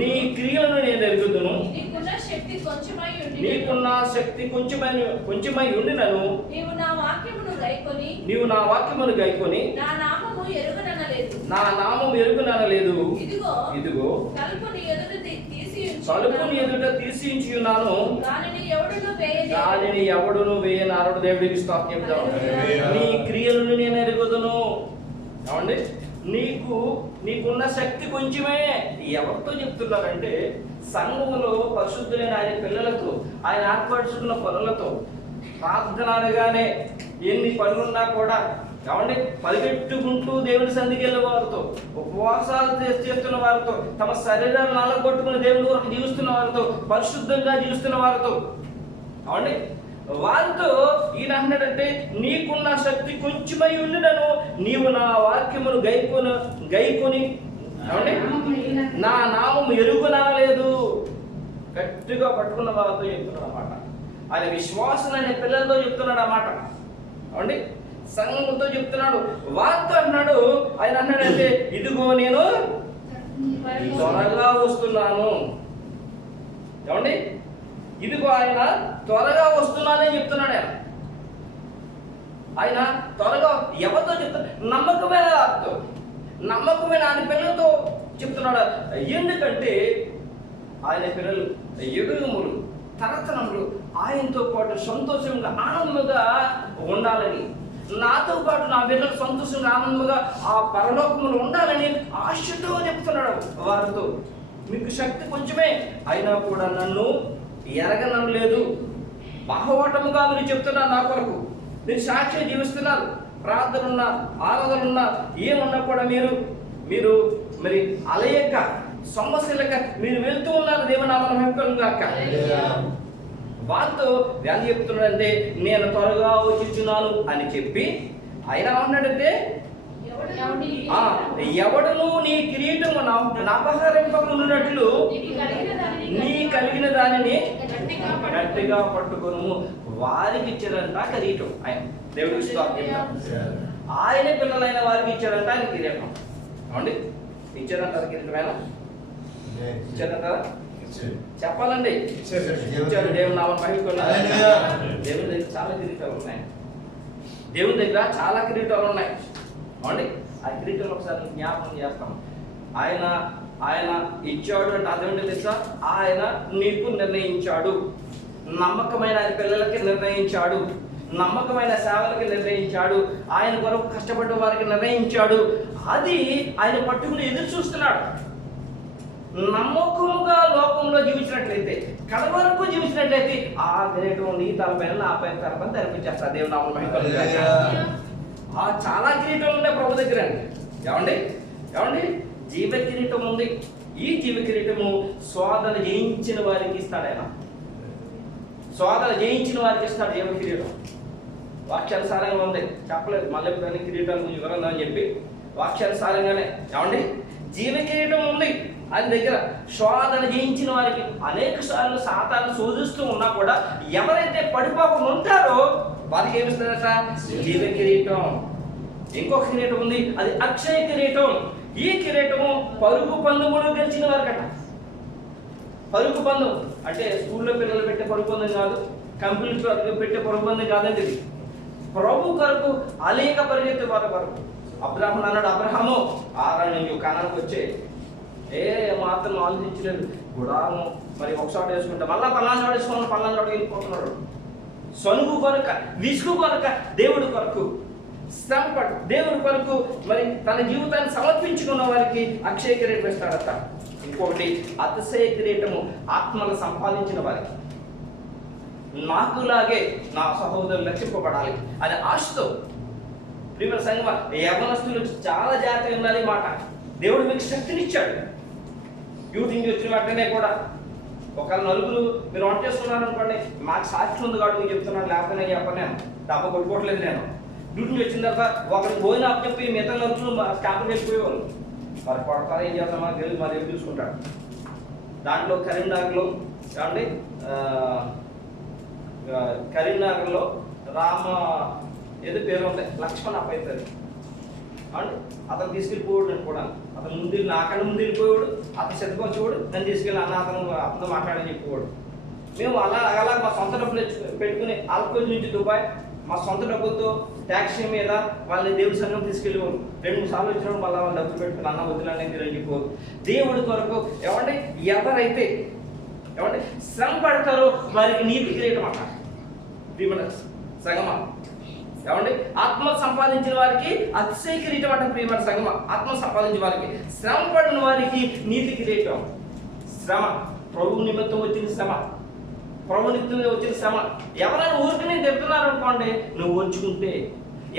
నీ క్రియలను నేను ఎరుగుదును, నీకున్న శక్తి కొంచెమై ఉండినను నీవు నా వాక్యమును గైకొని నా నామము ఎరుగుననలేదు. ఇదిగో తలుపుని ఎదుట తీసి ఉన్నాను, దానిని ఎవడును వేయనారడు. దేవుడికి స్తోత్రం చెప్తాం. నీ క్రియలను నేను ఎరుగుదును. ఏమండి? నీకున్న శక్తి కొంచెమే. ఎవరితో చెప్తున్నారంటే సంఘములో పరిశుద్ధులైన ఆయన పిల్లలతో, ఆయన ఏర్పరచుకున్న పనులతో, ప్రార్థన అనగానే ఎన్ని పనులున్నా కూడా ఏమండి పరిగెట్టుకుంటూ దేవుడి సన్నిధికి వెళ్ళే వారితో, ఉపవాసాలు చేస్తున్న వారితో, తమ శరీరాన్ని నలగొట్టుకుని దేవుడి వరకు జీవిస్తున్న వారితో, పరిశుద్ధంగా జీవిస్తున్న వారితో, ఏమండి వారితో ఈయన అన్నాడంటే నీకున్న శక్తి కొంచెమై ఉండినను నీవు నా వాక్యమును గైకొని ఏమండి నా నామం ఎరుగునలేదు. గట్టిగా పట్టుకున్న వారితో చెప్తున్నాడు అన్నమాట. ఆయన విశ్వాసం అనే పిల్లలతో చెప్తున్నాడు అన్నమాట. ఏమండి సంఘంతో చెప్తున్నాడు. వారితో అన్నాడు. ఆయన అన్నాడంటే ఇదిగో నేను త్వరగా వస్తున్నాను. ఏమండి ఇదిగో ఆయన త్వరగా వస్తున్నానని చెప్తున్నాడు. ఆయన త్వరగా ఎవరితో చెప్తున్నాడు? నమ్మకమైన ఆయన పిల్లలతో చెప్తున్నాడు. ఎందుకంటే ఆయన పిల్లలు యుగములు తరతరములు ఆయనతో పాటు సంతోషంగా ఆనందంగా ఉండాలని, నాతో పాటు నా బిడ్డలు సంతోషంగా ఆనందంగా ఆ పరలోకములు ఉండాలని ఆశతో చెప్తున్నాడు వారితో. మీకు శక్తి కొంచెమే అయినా కూడా నన్ను ఎరగనలేదు. బాహోటముగా మీరు చెప్తున్నారు నా కొరకు, మీరు సాక్షి జీవిస్తున్నారు. ప్రార్థనలున్నా ఆరాధనలున్నా ఏమున్నా కూడా మీరు మరి అలయక సమస్యలక మీరు వెళ్తూ ఉన్నారు. దేవునామం హెక్కలుగాక. వారితో వ్యాధి చెప్తున్నాడంటే నేను త్వరగా వచ్చుచున్నాను అని చెప్పి ఆయన ఏమన్నాడంటే ఎవడును నీ కిరీటము అపహరింపకున్నట్లు నీ కలిగిన దానిని గట్టిగా పట్టుకొను. వారికి ఇచ్చారంట కిరీటం. ఆయన దేవుడికి స్తోత్రం. ఆయన పిల్లలైన వారికి ఇచ్చారంట ఆయన కిరీటం. అవునండి ఇచ్చారంటారు కిరీటమేనా? ఇచ్చారంటారా? చెప్పాలండి. ఇచ్చారు. దేవుని నామం మహిమకొల్లాలి. దేవుని దగ్గర చాలా కిరీటాలు ఉన్నాయి. దేవుని దగ్గర చాలా కిరీటాలు ఉన్నాయి. అవునండి ఆ కిరీటాలు ఒకసారి జ్ఞాపకం చేస్తాం. ఆయన ఇచ్చాడు అంటే అదేంటో తెలుసా? ఆయన నీకు నిర్ణయించాడు. నమ్మకమైన ఆయన పిల్లలకి నిర్ణయించాడు. నమ్మకమైన సేవలకి నిర్ణయించాడు. ఆయన కొరకు కష్టపడ్డ వారికి నిర్ణయించాడు. అది ఆయన పట్టుకుని ఎదురు చూస్తున్నాడు. నమ్మకంగా లోకంలో జీవించినట్లయితే, కడ వరకు జీవించినట్లయితే ఆ కిరీటం నీ తలపైన నా పైన తలపైన ధరిపించేస్తారు. దేవుని నామమున మహిమ. చాలా కిరీటాలు ఉన్నాయి ప్రభు దగ్గర. ఏమండి జీవ కిరీటం ఉంది. ఈ జీవ కిరీటము శోధన జయించిన వారికి ఇస్తాడు. ఆయన శోధన జయించిన వారికి ఇస్తాడు జీవ కిరీటం. వాక్యానుసారంగా ఉంది. చెప్పలేదు మళ్ళీ కిరీటాల గురించి వివరంగా అని చెప్పి వాక్యానుసారంగానే. ఏమండి జీవ కిరీటం ఉంది. ఆయన దగ్గర శోధన చేయించిన వారికి అనేక సార్లు సాతాను శోధిస్తూ ఉన్నా కూడా ఎవరైతే పడిపోకుండా ఉంటారో వారికి ఏమిస్తారట? జీవ కిరీటం. ఇంకొక కిరీటం ఉంది, అది అక్షయ కిరీటం. ఈ కిరీటము పరుగు పందెములు గెలిచిన వారికట. పరుగు పందెం అంటే స్కూల్లో పిల్లలు పెట్టే పరుగు పందెం కాదు, కంపెనీలో పెట్టే పరుగు పందెం కాదండి. ఇది ప్రభు కొరకు అనేక పరిగెత్తే వారి కొరకు. అబ్రహాము అన్నాడు, అబ్రహాము ఆరా నువ్వు కనానికి వచ్చే మాత్రం ఆలోచించలేదు. గుడాము మరి ఒకసారి వేసుకుంటా మళ్ళా పల్లాన్ని చోట వేసుకోవాలి, పల్లాన్ని చోట వెళ్ళిపోతున్నాడు. సనుగు కొరక, విసుగు కొరక దేవుడి కొరకు శ్రమపడు, దేవుడి కొరకు మరి తన జీవితాన్ని సమర్పించుకున్న వారికి అక్షయ కిరీటం ఇస్తాడట. ఇంకొకటి అతిశయ కిరీటము ఆత్మను సంపాదించిన వారికి. నాకులాగే నా సహోదరులు రక్షింపబడాలి అనే ఆశతో ప్రియమైన సంగమా, యవనస్తులు చాలా జాగ్రత్తగా ఉండాలి. మాట దేవుడు మీకు శక్తినిచ్చాడు. యూత్ నుంచి వచ్చిన వెంటనే కూడా ఒకవేళ నలుగురు మీరు వంట చేసుకున్నారు అనుకోండి, మాకు సాక్షి ఉంది కాబట్టి మీకు చెప్తున్నాను, లేకపోతే నేను చెప్పను, డబ్బా కొట్టుకోవట్లేదు. నేను డ్యూటీ నుంచి వచ్చిన తర్వాత ఒకరికి భోజనం అప్పచెప్పి మిగతా నలుగురు క్యాంపుకి వెళ్ళిపోయేవాళ్ళు. మరి కొడతారు, ఏం చేస్తాం మనకు తెలియదు, మరి చూసుకుంటాడు. దాంట్లో కరీంనగర్లో ఏమండి, కరీంనగర్లో రామ ఏదో పేరు ఉంటాయి, లక్ష్మణ్ అప్పవుతుంది అండి. అతను తీసుకెళ్ళిపోయాడు. నేను కూడా అతను ముందు నాకన్నా ముందు వెళ్ళిపోయాడు. అతను చెత్తకొచ్చేవాడు, నన్ను తీసుకెళ్ళి అతను మాట్లాడని చెప్పేవాడు. మేము అలా మా సొంత డబ్బులు పెట్టుకుని ఆల్కోజ్ నుంచి దుబాయ్ మా సొంత డబ్బులతో ట్యాక్సీ మీద వాళ్ళని దేవుడి సంఘం తీసుకెళ్ళేవారు. 2-3 సార్లు వచ్చినప్పుడు మళ్ళీ వాళ్ళు డబ్బులు పెట్టుకుని అన్న వదిలేని అని చెప్పేవారు. దేవుడి కొరకు ఏమంటే ఎవరైతే శ్రమ పడతారో వారికి నీతి కిరీటం అన్న ప్రియమైన సంగమా. ఆత్మ సంపాదించిన వారికి అతిశయ కిరీటం అంటే ప్రియమైన సంగమా. ఆత్మ సంపాదించిన వారికి, శ్రమ పడిన వారికి నీతి కిరీటం. శ్రమ ప్రభు నిమిత్తం వచ్చిన శ్రమ, ప్రభు నిమిత్తం వచ్చిన శ్రమ. ఎవరైనా ఊరికి నేను చెప్తున్నారు అనుకోండి, నువ్వు వచ్చుకుంటే,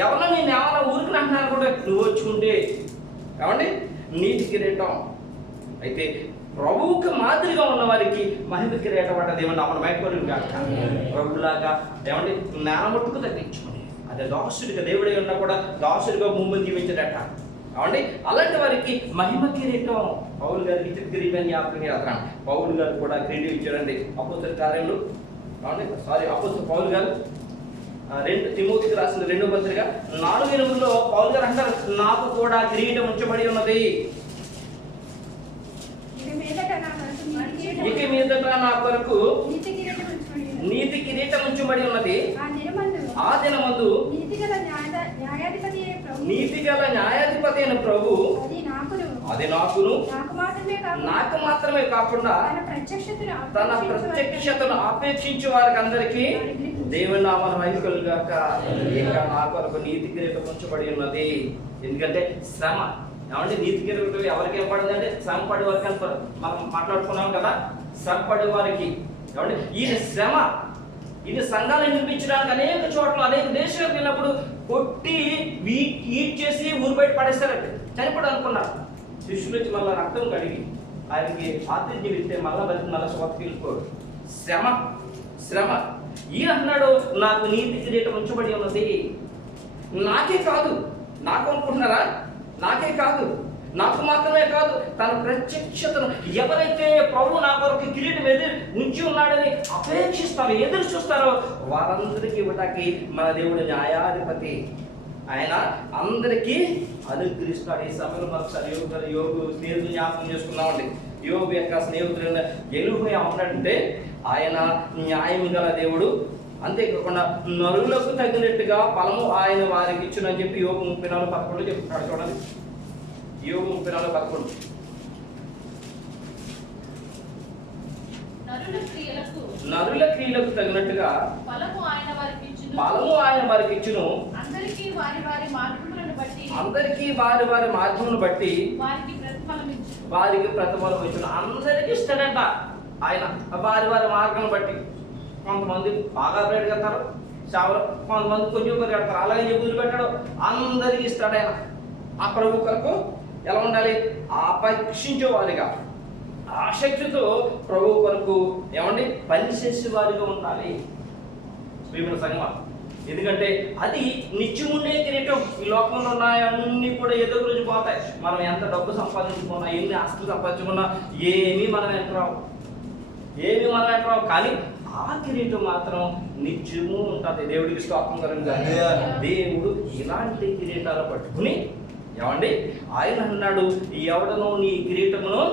ఎవరైనా నేను ఏమైనా ఊరికి అంటున్నారు అనుకోండి, నువ్వు వచ్చుకుంటే నీతి కిరీటం. అయితే ప్రభువుకి మాదిరిగా ఉన్న వారికి మహిమ కిరీటం అంటే ఏమన్నా మన మైకోరిని కాక ప్రభులాగా జ్ఞానమట్టుకు తగ్గించుకోండి. అదే దాసుడిగా దేవుడే ఉన్నా కూడా దాసుడిగా ముందు జీవించడట. అలాంటి వారికి మహిమ కిరీటం. పౌలు గారికి ఇతర కిరీటం జ్ఞాపకం చేస్తాను. పౌలు గారు కూడా కిరీటం ఇచ్చారండి. అపోస్తల కార్యములు అపోస్తల పౌలు గారు 2 తిమోతికి రాసిన 2వ పత్రిక 4:8 పౌలు గారు అంటారు, నాకు కూడా కిరీటం ఉంచబడి ఉన్నది. ఇక మీదట నా కొరకు నీతి కిరీటం ఉంచబడి ఉన్నది. ఆ దినమందు నీతిగల న్యాయాధిపతి అయిన ప్రభు అది నాకును నాకు మాత్రమే కాకుండా తన ప్రత్యక్షతను ఆపేక్షించే వారికి అందరికీ దేవుని నామమున మహిమ కలుగుగాక. ఇక నా కొరకు నీతి కిరీటం ఉంచబడి ఉన్నది. ఎందుకంటే శ్రమ నీతి కిరీటం ఎవరికి ఏం పడింది అంటే శ్రమ పడే వారికి అంటారు. మనం మాట్లాడుకున్నాం కదా, శ్రమ పడే వారికి. ఈయన శ్రమ, ఇది సంఘాలు నిర్మించడానికి అనేక చోట్ల అనేక దేశాలకు వెళ్ళినప్పుడు కొట్టి ఈట్ చేసి ఊరు బయట పడేస్తారంటే చనిపోడు అనుకున్నారు. శిష్యులు వచ్చి మళ్ళీ రక్తం కడిగి ఆయనకి ఆతిథ్యం ఇస్తే మళ్ళా బతికి మళ్ళీ స్వతకి వెళ్ళిపోడు. శ్రమ. ఈయన అన్నాడు, నాకు నీతి కిరీటం ఉంచబడి ఉన్నది. నాకే కాదు, నాకు అనుకుంటున్నారా, నాకే కాదు, నాకు మాత్రమే కాదు, తన ప్రత్యక్షతను ఎవరైతే ప్రభు నా కొరకు కిరీటం ఉంచి ఉన్నాడని అపేక్షిస్తారో, ఎదురు చూస్తారో వారందరికీ ఇవ్వటానికి మన దేవుడు న్యాయాధిపతి. ఆయన అందరికీ అనుగ్రహిస్తాడు. ఈ సమయంలో ఒకసారి యోగు స్నేహితులు జ్ఞాపకం చేసుకున్నామండి. యోగు యొక్క స్నేహితుడైన ఎలుగు ఏమన్నాడంటే, ఆయన న్యాయం గల దేవుడు, అంతేకాకుండా నరులకు తగినట్టుగా ఫలము ఆయన వారికి ఇచ్చునని చెప్పి యోగు 34:11 చెప్తున్నాడు. చూడండి, యోగు 34:11. నరుల క్రియలకు తగినట్టుగా ఫలము ఆయన వారికి ఇచ్చును. అందరికీ వారి వారి మార్గములను బట్టి వారికి ప్రతిఫలం ఇచ్చును. అందరికీ ఇస్తాడంట ఆయన వారి వారి మార్గం బట్టి. కొంతమంది బాగా బ్రేడ్ కడతారు చావలు, కొంతమంది కొంచెం కడతారు, అలాగే చెబులు పెట్టాడు. అందరికీ ఇస్తాడు ఆయన. ఆ ప్రభు కొరకు ఎలా ఉండాలి? ఆపేక్షించే వారిగా, ఆసక్తితో ప్రభు కొరకు పనిచేసే వారిగా ఉండాలి. ప్రియమైన సంగమా, ఎందుకంటే అది నిత్యముండే కిరీటం. ఈ లోకంలో ఉన్నాయన్నీ కూడా ఏదో రోజు పోతాయి. మనం ఎంత డబ్బు సంపాదించుకున్నా, ఎన్ని ఆస్తులు సంపాదించుకున్నా ఏమీ మనం వెంటరావు, కానీ ఆ కిరీటం మాత్రం నిత్యము ఉంటుంది. దేవుడికి స్తోత్రం కలుగుతుంది. దేవుడు ఇలాంటి కిరీటాలు పట్టుకుని ఏమండి ఆయన అన్నాడు, ఎవడనో నీ కిరీటమును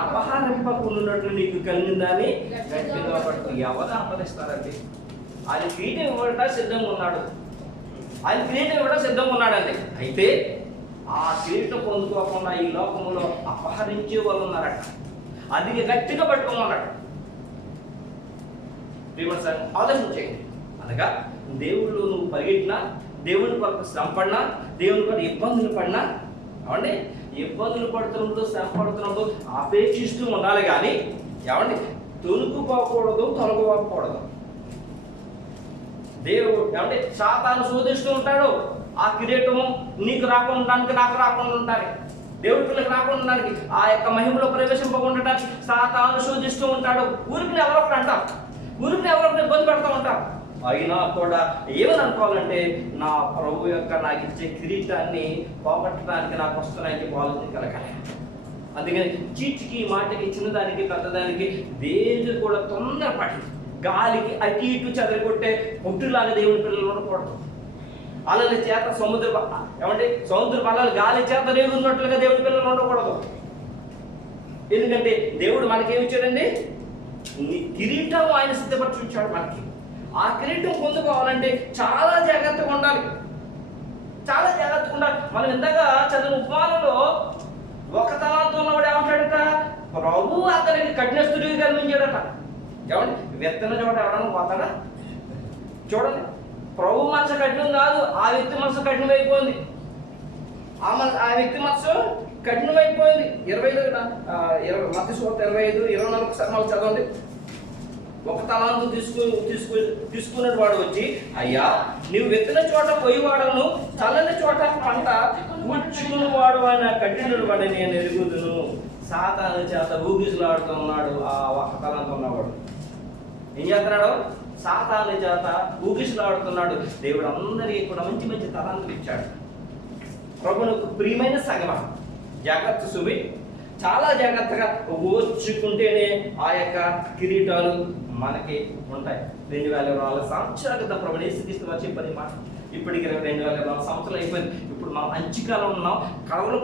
అపహరింపకున్నట్లు నీకు కలిగిందని గట్టిగా పట్టుకుని. ఎవరు అపహరిస్తారండి? ఆయన కిరీటం ఇవ్వడం సిద్ధంగా ఉన్నాడండి. అయితే ఆ కిరీటం పొందుకోకుండా ఈ లోకంలో అపహరించే వాళ్ళు ఉన్నారట. అది గట్టిగా పట్టుకోమన్నాడు. ఆలోచన చేయండి. అనగా దేవుళ్ళు నువ్వు పరిగెట్టినా, దేవుని కొరకు శ్రమ పడినా, దేవుని కొరకు ఇబ్బందులు పడినా, ఏమండి ఇబ్బందులు పడుతున్నప్పుడు, శ్రమ పడుతున్నప్పుడు అపేక్షిస్తూ ఉండాలి కానీ ఏమండి తొలుగుపోకూడదు, తొలగిపోకూడదు. దేవుడు ఏమంటే సాతాను శోధిస్తూ ఉంటాడు. ఆ కిరీటము నీకు రాకుండా ఉండడానికి, నాకు రాకుండా ఉండడానికి, దేవుడి పిల్లకి రాకుండా ఉండడానికి, ఆ యొక్క మహిమలో ప్రవేశింపకుండటానికి సాతాను శోధిస్తూ ఉంటాడు. ఊరికి ఎవరొకరు అంటారు, ఊరికి ఎవరొకరు ఇబ్బంది పెడతా ఉంటారు. అయినా కూడా ఏమని అనుకోవాలంటే నా ప్రభు యొక్క నాకు ఇచ్చే కిరీటాన్ని పోగొట్టడానికి నాకు వస్తున్నాయని ఆలోచన కలగాలి. అందుకని చీటికి మాటకి, చిన్నదానికి పెద్దదానికి దేనికి కూడా తొందరపడి గాలికి అటు ఇటు చెదరగొట్టే పొట్టులాగా దేవుని పిల్లలు ఉండకూడదు. అలల చేత సముద్ర బలాలు గాలి చేత రేగున్నట్లుగా దేవుని పిల్లలు ఉండకూడదు. ఎందుకంటే దేవుడు మనకేమి ఇచ్చాడండి? కిరీటం ఆయన సిద్ధపరిచి ఉంచాడు మనకి. ఆ కిరీటం పొందుకోవాలంటే చాలా జాగ్రత్తగా ఉండాలి. మనం ఇంతగా చదివిన ఉపమానంలో ఒక తలాంతో ఉన్నవాడు ఏమంటాడట? ప్రభు అతనికి కఠినస్తుడిగా కనిపించాడట. ఏమండి విత్తన చోట ఎవడన్నా పోతాడా? చూడండి, ప్రభు మనసు కఠినం కాదు, ఆ వ్యక్తి మనసు కఠినమైపోయింది. ఆ వ్యక్తి మనసు కఠినమైపోయింది. 25 మత్తయి సువార్త 25:24 ఒకసారి మళ్ళీ చదవండి. ఒక తలాంతు తీసుకున్న వాడు వచ్చి, అయ్యా నీవు విత్తన చోట పోయివాడను, చల్లని చోట పంట కూర్చుకుని వాడు ఆయన కఠినుడు వాడు నేను ఎరుగుదును. సాతాను చేత ఊగిసలాడుతూ ఉన్నాడు ఆ ఒక తలాంతు ఉన్నవాడు. ఏం చేస్తున్నాడు? సాతాను చేత ఊగిసలాడుతున్నాడు. దేవుడు అందరికీ కూడా మంచి మంచి తలాంతులు ఇచ్చాడు. ప్రభువునకు ప్రియమైన సంగమా, జాగ్రత్త సుమి, చాలా జాగ్రత్తగా ఓర్చుకుంటేనే ఆ యొక్క కిరీటాలు మనకి ఉంటాయి. 2024 సంవత్సరాల క్రితం ప్రభువు యేసుక్రీస్తు వారు చెప్పని మాట ఇప్పటికి 2024 సంవత్సరాలు అయిపోయింది. ఇప్పుడు మనం అంచుకాలం ఉన్నాం, కడవల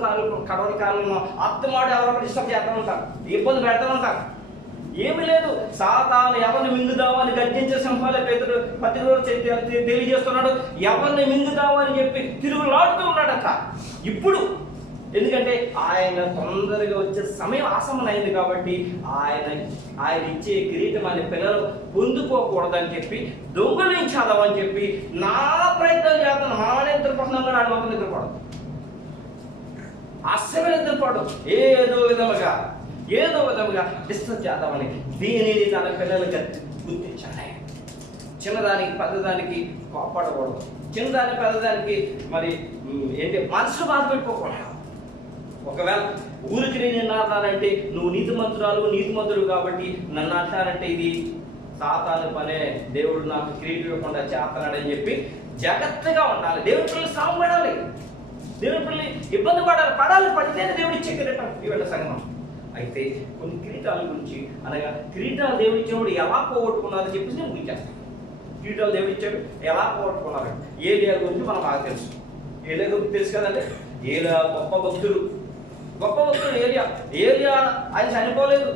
కాలంలో ఉన్నాం. అత్తమాడు ఎవరో డిస్టర్బ్ చేస్తూ ఉంటారు, ఇబ్బంది పెడతా ఉంటారు. ఏమి లేదు, సాతాను ఎవరిని మింగుదామని గర్జించే సింహాలే పేతురు ప్రతిరోజు తెలియజేస్తున్నాడు. ఎవరిని మింగుదామని చెప్పి తిరుగులాడుతూ ఉన్నాడట. ఇప్పుడు ఎందుకంటే ఆయన తొందరగా వచ్చే సమయం ఆసన్నమైంది కాబట్టి ఆయన ఇచ్చే కిరీటం అనే పిల్లలు పొందుకోకూడదని చెప్పి, దొంగలించాలని చెప్పి నా ప్రయత్నం చేస్తాను. మామూలు నిద్రపోతున్నాం కూడా ఆయన మాత్రం నిద్రపోవడం, అస్సలు నిద్రపోవడం. ఏదో విధముగా డిస్టర్బ్ చేద్దామని దీనిని తన పిల్లలకి గుర్తించాలి. చిన్నదానికి పెద్దదానికి కోపడకూడదు, చిన్నదానికి పెద్దదానికి మరి మనసులో బాధ పెట్టుకోకూడదు. ఒకవేళ ఊరికి నేను అన్నానంటే నువ్వు నీతిమంతుడు కాబట్టి నన్ను అంటానంటే ఇది సాతాను పనే, దేవుడు నాకు కిరీటం ఇవ్వకుండా చేస్తున్నాడని చెప్పి జాగ్రత్తగా ఉండాలి. దేవుడి పిల్లలు సాగుపడాలి, దేవుడి పిల్లలు ఇబ్బంది పడితేనే దేవుడు ఇచ్చే కిరీటం ఇవాళ సంగమం. అయితే కొన్ని కిరీటాల గురించి, అనగా కిరీటాలు దేవుడు ఇచ్చినప్పుడు ఎలా పోగొట్టుకున్నారని చెప్పేసి నేను ముగించేస్తాను. కిరీటాలు దేవుడు ఇచ్చాడు, ఎలా పోగొట్టుకున్నారు? ఏలియా గురించి మనం బాగా తెలుసు. ఏలియా గురించి తెలుసు కదండి. ఏలియా గొప్ప భక్తుడు ఏలియా ఆయన చనిపోలేదు.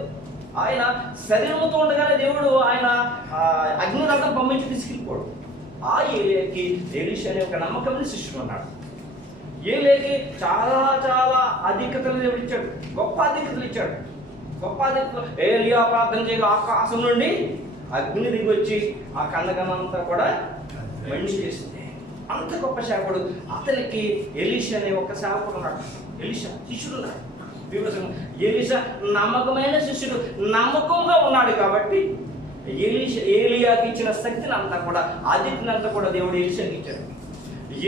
ఆయన శరీరంతో ఉండగానే దేవుడు ఆయన అగ్నిదంతం పంపించి తీసుకెళ్ళిపోడు. ఆ ఏలియాకి ఎలీషా అనే ఒక నమ్మకమైన శిష్యుడు ఉన్నాడు. ఏలియాకి చాలా అధికతలు దేవుడు ఇచ్చాడు, గొప్ప అధికతలు ఇచ్చాడు. ఏలియా ప్రార్థన చేయగా ఆకాశం నుండి అగ్ని దిగి వచ్చి ఆ కందకమంతా కూడా మంచి చేసింది. అంత గొప్ప సేవకుడు. అతనికి ఎలీషా అనే ఒక సేవకుడు ఉన్నాడు. ఎలీషా శిష్యుడు ఉన్నాడు. ఎలీషా నమ్మకమైన శిష్యుడు, నమ్మకంగా ఉన్నాడు కాబట్టి ఏలియాకి ఇచ్చిన శక్తిని అంతా కూడా, అధికనంతా కూడా దేవుడు ఎలీషాకి ఇచ్చాడు.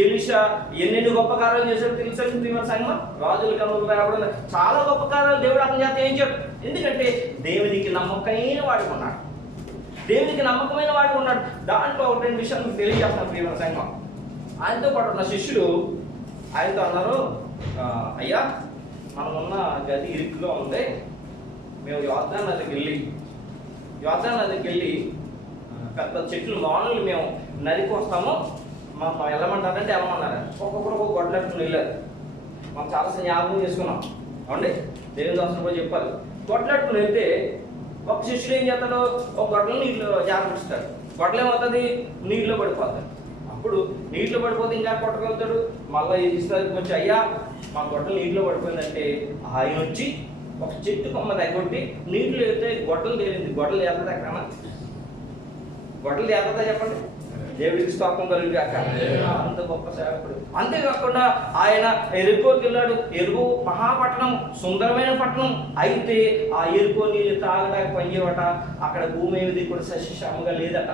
ఎలీషా ఎన్నెన్ని గొప్ప కార్యాలు చేశాడు తెలుసా సంగమం? రాజుల కనులు రాబడిన చాలా గొప్ప కార్యాలు దేవుడు అతని చేత చేయించాడు. ఎందుకంటే దేవునికి నమ్మకమైన వాడికి ఉన్నాడు. దేవునికి నమ్మకమైన వాడు ఉన్నాడు. దాంట్లో ఒక రెండు విషయాలు మీకు తెలియజేస్తున్నాను ప్రియమైన సంఘం. ఆయనతో పాటు ఉన్న శిష్యుడు ఆయనతో అన్నారు, అయ్యా మనం ఉన్న గది ఇరుకుగా ఉంది, మేము యోర్దాను నదికి వెళ్ళి పెద్ద చెట్లు మానులు మేము నదికి వస్తాము, మనం వెళ్ళమంటారంటే వెళ్ళమన్నారు. ఒక్కొక్కరు ఒక్కొక్క గొడ్లట్టుకుని వెళ్ళారు. మనం చాలా జ్ఞాపకం చేసుకున్నాం అవునండి. దేవుని దర్శనం కూడా చెప్పాలి. గొడ్లట్టుకుని వెళ్తే ఒక శిష్యుడు ఏం చేస్తాడు, ఒక గొడ్డలు నీళ్ళు జాగ్రత్తాడు. గొడ్డలు ఏమవుతుంది, నీటిలో పడిపోతాడు. అప్పుడు నీటిలో పడిపోతే ఇంకా కొట్టగలుగుతాడు. మళ్ళీ ఇస్తారు కొంచెం, అయ్యా మా గొడ్డలు నీటిలో పడిపోయిందంటే ఆయన వచ్చి ఒక చెట్టు కొమ్మ తగ్గొట్టి నీటిలో వెళ్తే గొడ్డలు తేలింది. గొడ్డలు తేలుతుంది ఎక్కడన్నా? గొడ్డలు తేలుతుందా చెప్పండి? దేవుడికి స్తోత్రం కలుగుగాక. అంత గొప్ప సేవకుడు. అంతేకాకుండా ఆయన ఎరుకోకి వెళ్ళాడు. ఎరుకో మహాపట్టణం, సుందరమైన పట్టణం. అయితే ఆ ఎరుకో నీళ్ళు తాగడానికి పనిచేయవట. అక్కడ భూమి ఏది కూడా సస్యశ్యామగా లేదట,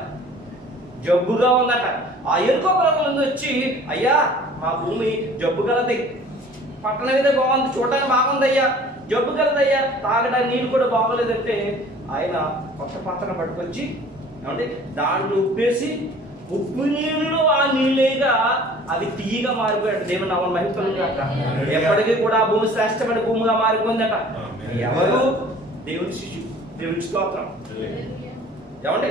జబ్బుగా ఉందట. ఆ ఎరుకో ప్రజల వచ్చి, అయ్యా మా భూమి జబ్బు కలది, పట్టణం అయితే బాగుంది, చూడడానికి బాగుందయ్యా, జబ్బు కలదయ్యా, తాగడానికి నీళ్ళు కూడా బాగోలేదంటే ఆయన కొత్త పాత్ర పట్టుకొచ్చి ఏమంటే దాంట్లో ఉప్పేసి ఉప్పు నీళ్ళు ఆ నీళ్ళేగా అవి తీయగా మారిపోయాడు. దేవుని నామమున మహిమ కలుగుగాక. ఎప్పటికీ కూడా ఆ భూమి శ్రేష్టమైన భూమిగా మారిపోయిందట. ఎవరు? దేవుని శిష్యుడు. దేవుని స్తోత్రం ఏమండి.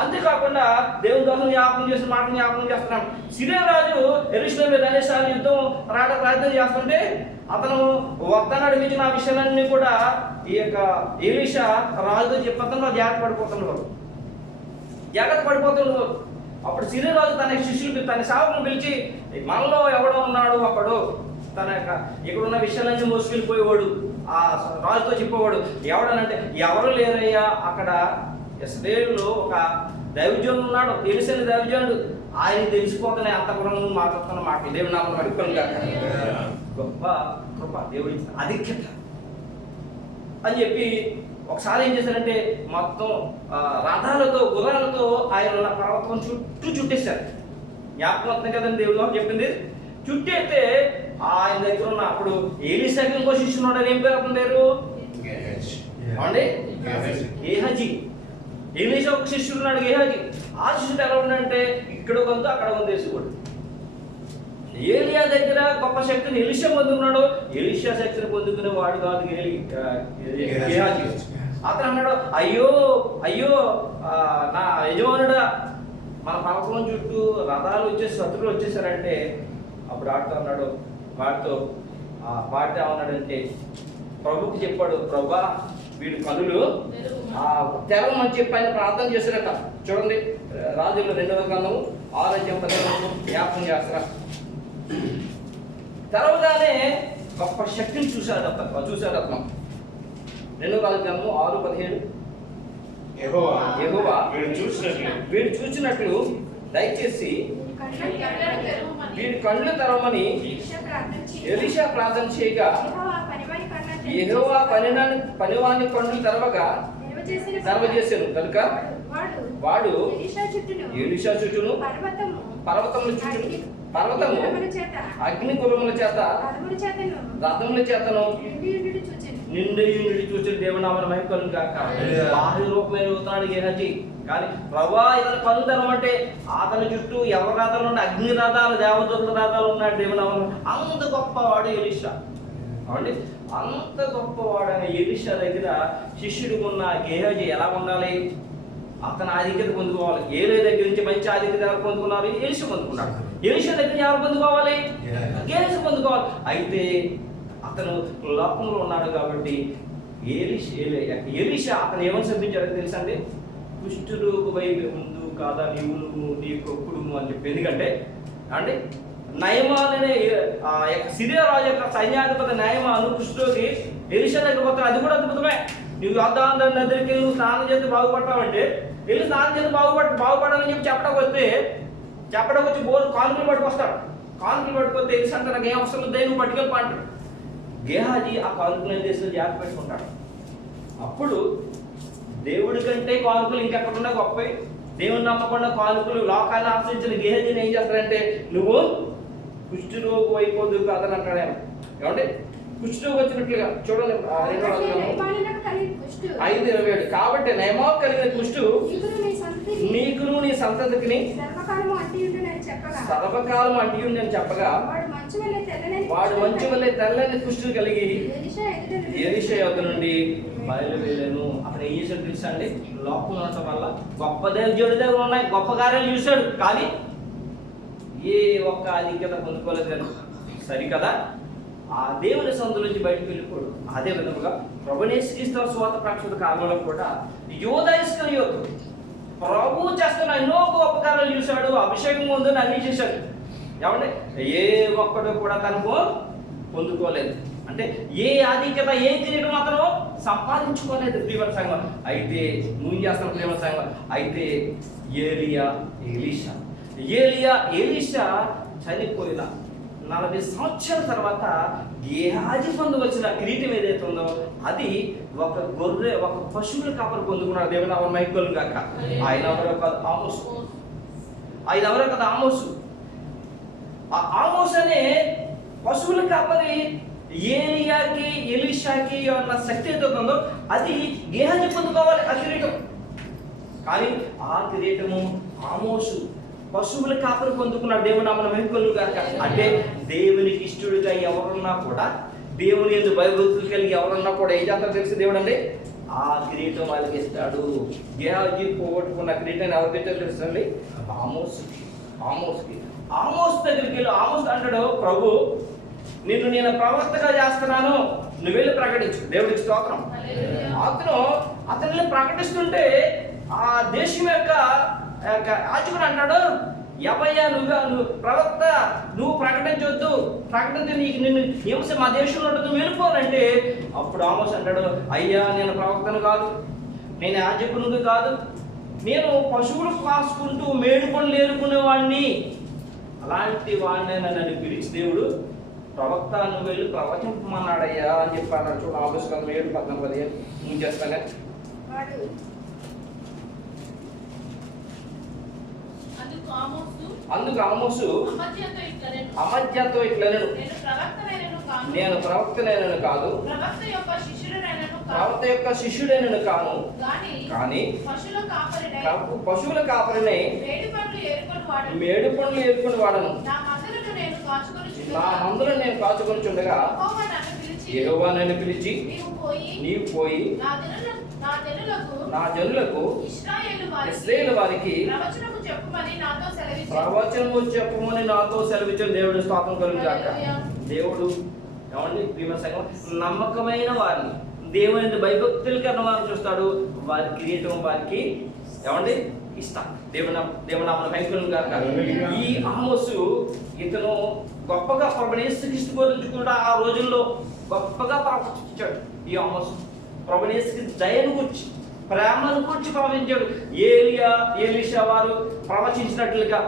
అంతేకాకుండా దేవుని దోషం జ్ఞాపకం చేసిన మాట జ్ఞాపకం చేస్తున్నాం. సిరియా రాజు యెరూషలేము మీద అనేసార్లు యుద్ధం రావడానికి ప్రయత్నం చేస్తుంటే అతను వస్తానాడు మించిన ఆ విషయాలన్నీ కూడా ఈ యొక్క ఎలీషా రాజుతో చెప్పడంలో జాగ్రత్త పడిపోతున్నారు. అప్పుడు సిరియా రాజు తన శిష్యులు తన సేవకులను పిలిచి, మనలో ఎవడో ఉన్నాడు ఒకడు తన యొక్క ఇక్కడున్న విషయాలన్నీ మోసుకెళ్ళిపోయేవాడు, ఆ రాజుతో చెప్పేవాడు. ఎవడనంటే ఎవరు లేరయ్యా, అక్కడ ఇశ్రాయేలులో ఒక దైవజనుడు ఉన్నాడు, తెలిసిన దైవజనుడు, ఆయన తెలిసిపోతున్నాయి అంతపురంలో మాట్లాడుతున్న మాటలు. దేవుని నామమున మహిమ కలుగుగాక. గొప్ప కృప దేవుడి ఆధిక్యత అని చెప్పి ఒకసారి ఏం చేశారంటే మొత్తం రథాలతో గుర్రాలతో ఆయన ఉన్న పర్వతం చుట్టూ చుట్టేశారు. జ్ఞాపకం కదండి దేవుడు చెప్పింది. చుట్టేస్తే ఆయన దగ్గర ఉన్న అప్పుడు ఎలీషాకి ఇంకో శిష్యుడు ఉన్నాడు. ఏం పేరు అతని పేరు? అవునండి, గేహజీ. ఎలీషా ఒక శిష్యుడు ఉన్నాడు, గేహజీ. ఆ శిష్యుడు ఎలా ఉన్నాడంటే ఇక్కడ కొంత అక్కడ కొంత వేసుకోడు. ఏలియా దగ్గర గొప్ప శక్తిని ఎలీషా పొందుకున్నాడు. ఎలీషా శక్తిని పొందుకునే వాడు కాదు గేహజీ. అతను అన్నాడు, అయ్యో అయ్యో నా యజమానుడా, మన పర్వతం చుట్టూ రథాలు వచ్చేసి శత్రువులు వచ్చేసారంటే అప్పుడు ఆడుతూ అన్నాడు వాడితో ఏమన్నాడంటే ప్రభుకి చెప్పాడు, ప్రభా వీడి కనులు తెరవమని చెప్పి ఆయన ప్రార్థన చేశారట. చూడండి రాజుల 2వ గ్రంథము 6:10 జ్ఞాపకం చేస్తారా. తెరవగానే గొప్ప శక్తిని చూశాడు అతను. 2వ గ్రంథము 6:17 యెహోవా వీడు చూసినట్లు దయచేసి వీడి కళ్ళు తెరవమని ఎలీషా ప్రార్థన చేయగా యెహోవా పనివాని కళ్ళు తెరవజేసాను కనుక వాడు ఎలీషా చుట్టూను పర్వతము అగ్ని కులముల చేత రథముల చేతను నిండి చూసి దేవుని నామమున మహిమ కలుగుగాక. బాహ్య రూపమైన అవుతున్నాడు గేహజీ, కానీ ప్రభా ఇతను కళ్ళు తెరవమంటే అతని చుట్టూ ఎవరి రథాలు ఉన్నాయి, అగ్ని రథాలు, దేవదూతల రథాలు ఉన్నాడు దేవుని నామమున. అంత గొప్పవాడు ఎలీషా. అవునండి, అంత గొప్పవాడైన ఎలీషా దగ్గర శిష్యుడికి ఉన్న గేహజీ ఎలా ఉండాలి? అతను ఆధిక్యత పొందుకోవాలి. ఏలే దగ్గర నుంచి మంచి ఆధిక్యత ఎవరు పొందుకున్నారు? ఎలీషా పొందుకున్నాడు. ఎలీషా దగ్గర ఎవరు పొందుకోవాలి? గేహజీ పొందుకోవాలి. అయితే అతను లోకంలో ఉన్నాడు కాబట్టి ఎలీషా అతను ఏమని శపించాడో తెలుసా అండి? కుష్ఠరోగు వైపు ముందు కాదా నీవు నీ కుటుంబం అని చెప్పి. ఎందుకంటే అంటే నయమానే సిరియా రాజు యొక్క సైన్యాధిపతి నయమాను కుష్ఠరోగి ఎలీషా దగ్గర పోతాడు. అది కూడా అద్భుతమే. నువ్వు యోర్దాను నదికి వెళ్ళి నువ్వు స్నానం చేసి బాగుపడతావంటే వెళ్ళి స్నానం చేసి బాగుపడాలని చెప్పి చెప్పడానికి వచ్చి కానుకలు పట్టుకొస్తాడు. కానుకలు పట్టుకొస్తే ఎలీషా అంటే నాకు ఏం అవసరం లేదు, నువ్వు పట్టుకెళ్ళి అంటాడు. గేహాజీ ఆ కానుకలు ఏం చేస్తే జాగ్రత్త పెట్టుకుంటాడు. అప్పుడు దేవుడి కంటే కానుకలు ఇంకెక్కడున్నా గొప్పవి. దేవుని నమ్మకుండా కానుకలు లోకాన్ని ఆశ్రయించిన గేహాజీని ఏం చేస్తారంటే నువ్వు కుష్ఠరోగు అయిపోదు కాదని అంటాడు. ఏమంటే కుష్ఠరోగి వచ్చినట్లుగా చూడండి. కుష్టు 5:27 కాబట్టి నయమాకు కలిగిన కుష్టు నీకును నీ సంతతికిని సర్వకాలము అంటియుండునని చెప్పగా సర్వకాలం అంటియుండని చెప్పగా వాడు మంచు వల్లే తెల్లని కుష్టు కలిగి ఎలీషా యొద్ద నుండి బయలుదేరాను. అక్కడ ఏం చేశాడు తెలుసా అండి? లోపల ఉండటం వల్ల గొప్ప దేవుడి దగ్గర ఉన్నాయి, గొప్ప కార్యాలు చూశాడు, కానీ ఏ ఒక్క ఆధిక్యత పొందుకోలేదు కానీ సరికదా ఆ దేవుని సందు నుంచి బయటకు వెళ్ళిపోడు. అదే విధముగా ప్రభునేశ్వర స్వాత ప్రక్షత కాలంలో కూడా యోధ ఇస్కరియోతు ప్రభు చేస్తున్న ఎన్నో గొప్ప కార్యాలు చూశాడు, అభిషేకం ఉందని అన్ని చేశాడు. ఏమంటే ఏ ఒక్కడు కూడా తనకు పొందుకోలేదు. అంటే ఏ ఆధిక్యత ఏ కిరీటం మాత్రం సంపాదించుకోలేదు ప్రియమైన సంఘం. అయితే నువ్వు చేస్తున్న ప్రియమైన సంఘం అయితే ఏలీషా చనిపోయిన 40 సంవత్సరాల తర్వాత గేహాజీ పొందవలసిన కిరీటం ఏదైతే ఉందో అది ఒక గొర్రె ఒక పశువుల కాపరి పొందుకున్నాడు. దేవుని నామమున మహిమ కలుగును గాక. ఆయన ఎవరో కాదు ఆమోసు. ఆ ఆమోస్ అనే పశువుల కాపరి ఏలియాకి ఎలీషాకి ఉన్న శక్తి ఏదో ఉందో అది గేహాజీ పొందుకోవాలి ఆ కిరీటం. కానీ ఆ కిరీటము ఆమోసు పశువుల కాపరి పొందుకున్నాడు. దేవుని నామమున మహిమ కలుగును గాక. అంటే దేవునికి ఇష్టడుగా ఎవరున్నా కూడా, దేవుని యందు భయభక్తులు కలిగి ఎవరున్నా కూడా ఏం చేస్తారో తెలిసి దేవుడు అండి ఆ కిరీటం వాళ్ళకి ఇస్తాడు. గేహాజీ పోగొట్టుకున్న కిరీటాన్ని ఎవరు తెచ్చారో తెలుసండి? ఆమోస్కి. ఆమోస్ దగ్గరికి వెళ్ళి ఆమోస్ అంటాడు, ప్రభు నేను ప్రవక్తగా చేస్తున్నాను, నువ్వు వెళ్ళి ప్రకటించు. దేవుడికి స్తోత్రం. అతను ప్రకటిస్తుంటే ఆ దేశం యొక్క యాజకుడు అంటాడు, ఎవయ్యా నువ్వు ప్రవక్త, నువ్వు ప్రకటించొద్దు, నీకు నిన్ను హింస మా దేశంలో ఉంటుంది, నువ్వు వెళ్ళిపోనంటే అప్పుడు ఆమోస్ అంటాడు, అయ్యా నేను ప్రవక్తను కాదు, నేను యాజకునికి కాదు, నేను పశువులు కాసుకుంటూ మేడు పనులు ఏరుకునేవాడిని, అలాంటి వాడిని నన్ను పిలిచి దేవుడు ప్రవక్త నువ్వు వెళ్ళి ప్రవచింపమన్నాడయ్యా అని చెప్పాను. చూడు ఆమోస్ 7:14 నువ్వు చేస్తాగా. అందుకు ఆమోసు అమధ్యతో ఇట్లనెను, నేను ప్రవక్తనైనను కాదు, ప్రవక్త యొక్క శిష్యుడైనను కాను, కానీ పశువుల కాపరినై మేడు పండ్లు ఏరుకుని వాడను. నా మందులను నేను కాచుకొనిచుండగా యెహోవా నన్ను పిలిచి నీవు పోయి నా జనులకు ఇశ్రాయేలు వారికి ప్రవచనము చెప్పమని నాతో సెలవిచ్చిన దేవుడు స్తోత్రం కలుగును గాక. దేవుడు ఏమండి ప్రియమైన సంఘం నమ్మకమైన వారిని దేవుని భయభక్తులు కన్నా వారిని చూస్తాడు, వారి కిరీటం వారికి ఏమండి ఇస్తాడు. దేవుని నామమున మహిమ కలుగును గాక. ఈ ఆమోసు ఇతను గొప్పగా ప్రభుని యేసుక్రీస్తు గురించి కూడా ఆ రోజుల్లో గొప్పగా ప్రవచించాడు. ఈ ఆమోసు ప్రభుని యేసుక్రీస్తు దయను గురించి ప్రేమను గురించి ప్రవచించాడు. ఎలీషా వారు ప్రవచించినట్టుగా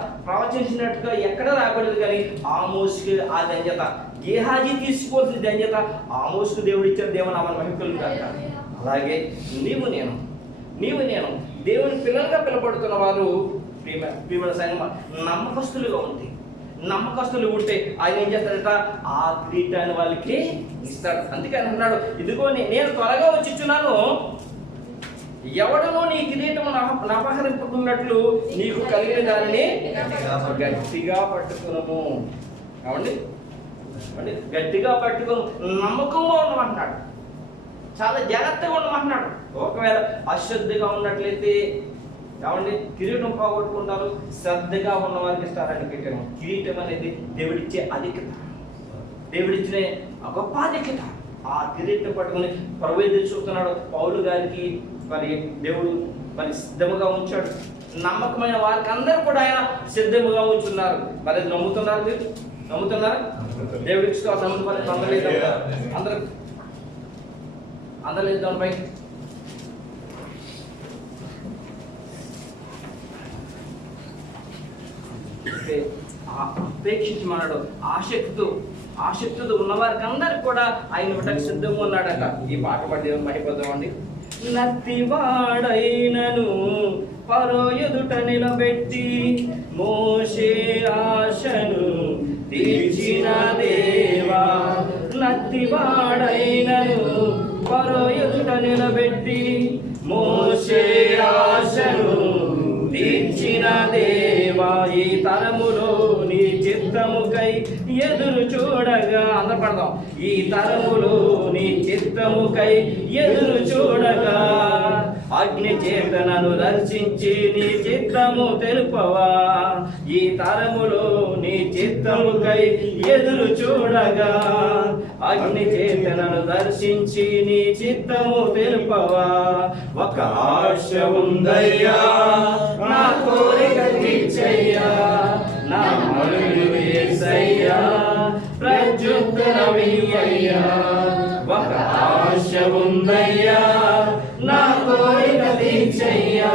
ఎక్కడ రాబడలేదు, కానీ ఆమోసుకి ఆ ధన్యత, గేహాజీ తీసుకోవాల్సిన ధన్యత ఆమోసుకు దేవుడు ఇచ్చాడు. దేవుని నామమున మహిమ కలుగును గాక. అలాగే నీవు నేను దేవుని పిల్లలుగా పిలబడుతున్న వారు ప్రియమైన సంఘం నమ్మకస్తులు ఉంటే ఆయన ఏం చేస్తాడట ఆ కిరీటాన్ని వాళ్ళకి ఇస్తాడు. అందుకని అన్నాడు, ఇదిగో నేను త్వరగా వచ్చిచున్నాను, ఎవడనో నీ కిరీటము అపహరింపుకున్నట్లు నీకు కలిగిన దానిని గట్టిగా పట్టుకును. ఏమండి గట్టిగా పట్టుకుని నమ్మకంగా ఉండమంటున్నాడు, చాలా జాగ్రత్తగా ఉండమంటున్నాడు. ఒకవేళ అశ్రద్ధగా ఉన్నట్లయితే ఏమండి కిరీటం పోగొట్టుకుంటారు, శ్రద్ధగా ఉన్న వారికి ఇస్తారని కిరీటం. కిరీటం అనేది దేవుడిచ్చే అధిక్యత, దేవుడిచ్చిన గొప్ప అధిక్యత. ఆ కిరీటం పట్టుకుని ప్రభు ఎదురు చూస్తున్నాడు. పౌలు గారికి మరి దేవుడు మరి సిద్ధముగా ఉంచాడు. నమ్మకమైన వారికి అందరూ కూడా ఆయన సిద్ధముగా ఉంచున్నారు. మరి నమ్ముతున్నారు, మీరు నమ్ముతున్నారా? దేవుడికి అందలేదు దానిపై అపేక్షించమన్నాడు. ఆసక్తితో ఉన్నవారికి అందరికి కూడా ఆయన బిడ్డకు సిద్ధంగా ఉన్నాడట. ఈ పాట పడి మహిపోదాం అండి. నత్తివాడైనను ఫరో ఎదుట నిలబెట్టి మోషే ఆశను తీర్చిన దేవా, నత్తివాడైనను ఫరో ఎదుట నిలబెట్టి మోషే ఆశను తీర్చిన దేవా, ఈ తరములో నీ చిత్తముకై ఎదురు చూడగా, అందరం పడదాం. ఈ తరములో నీ చిత్తముకై ఎదురు చూడగా, అగ్ని చేతనను దర్శించి నీ చిత్తము తెలుపవా. ఈ తరములో నీ చిత్తముకై ఎదురు చూడగా, అగ్ని చేతనను దర్శించి నీ చిత్తము తెలుపవా. ఒక ఆశ ఉందయ్యా, నా కోరిక తీర్చయ్యా, నా మనవి యేసయ్యా, ప్రత్యుత్తరమియ్యయ్యా. ఒక ఆశ ఉందయ్యా, నా కోరిక తీర్చయ్యా,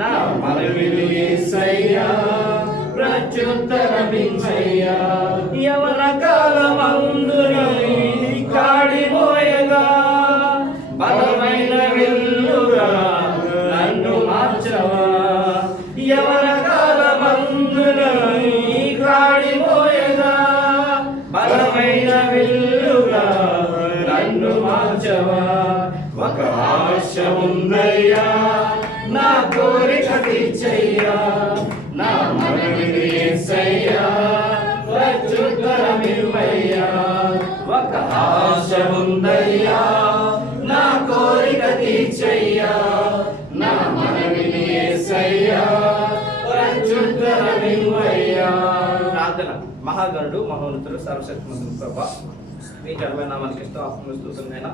నా మనవి యేసయ్యా, ప్రత్యుత్తరమియ్యయ్యా. యవన కాలమందుని కాడిమోయగా, బలమైన విల్లుగా నన్ను మార్చవా. యవన కాలమందున కాడిమోయగా, బలమైన విల్లుగా నన్ను మార్చవా. ఒక ఆశ ఉందయ్యా, నా కోరిక తీర్చయ్యా, నా మనవి యేసయ్యా, ప్రత్యుత్తరమివ్వయ్యా. ఒక ఆశ ఉందయ్యా, నా కోరిక తీర్చయ్యా, నా మనవి యేసయ్యా, ప్రత్యుత్తరమివ్వయ్యా. ప్రార్థన. మహాగణుడు, మహోన్నతుడు, సర్వశక్తిమంతుడు ప్రభా, మీ ఘనమైన నామానికి స్తోత్రములు స్తుతులైనా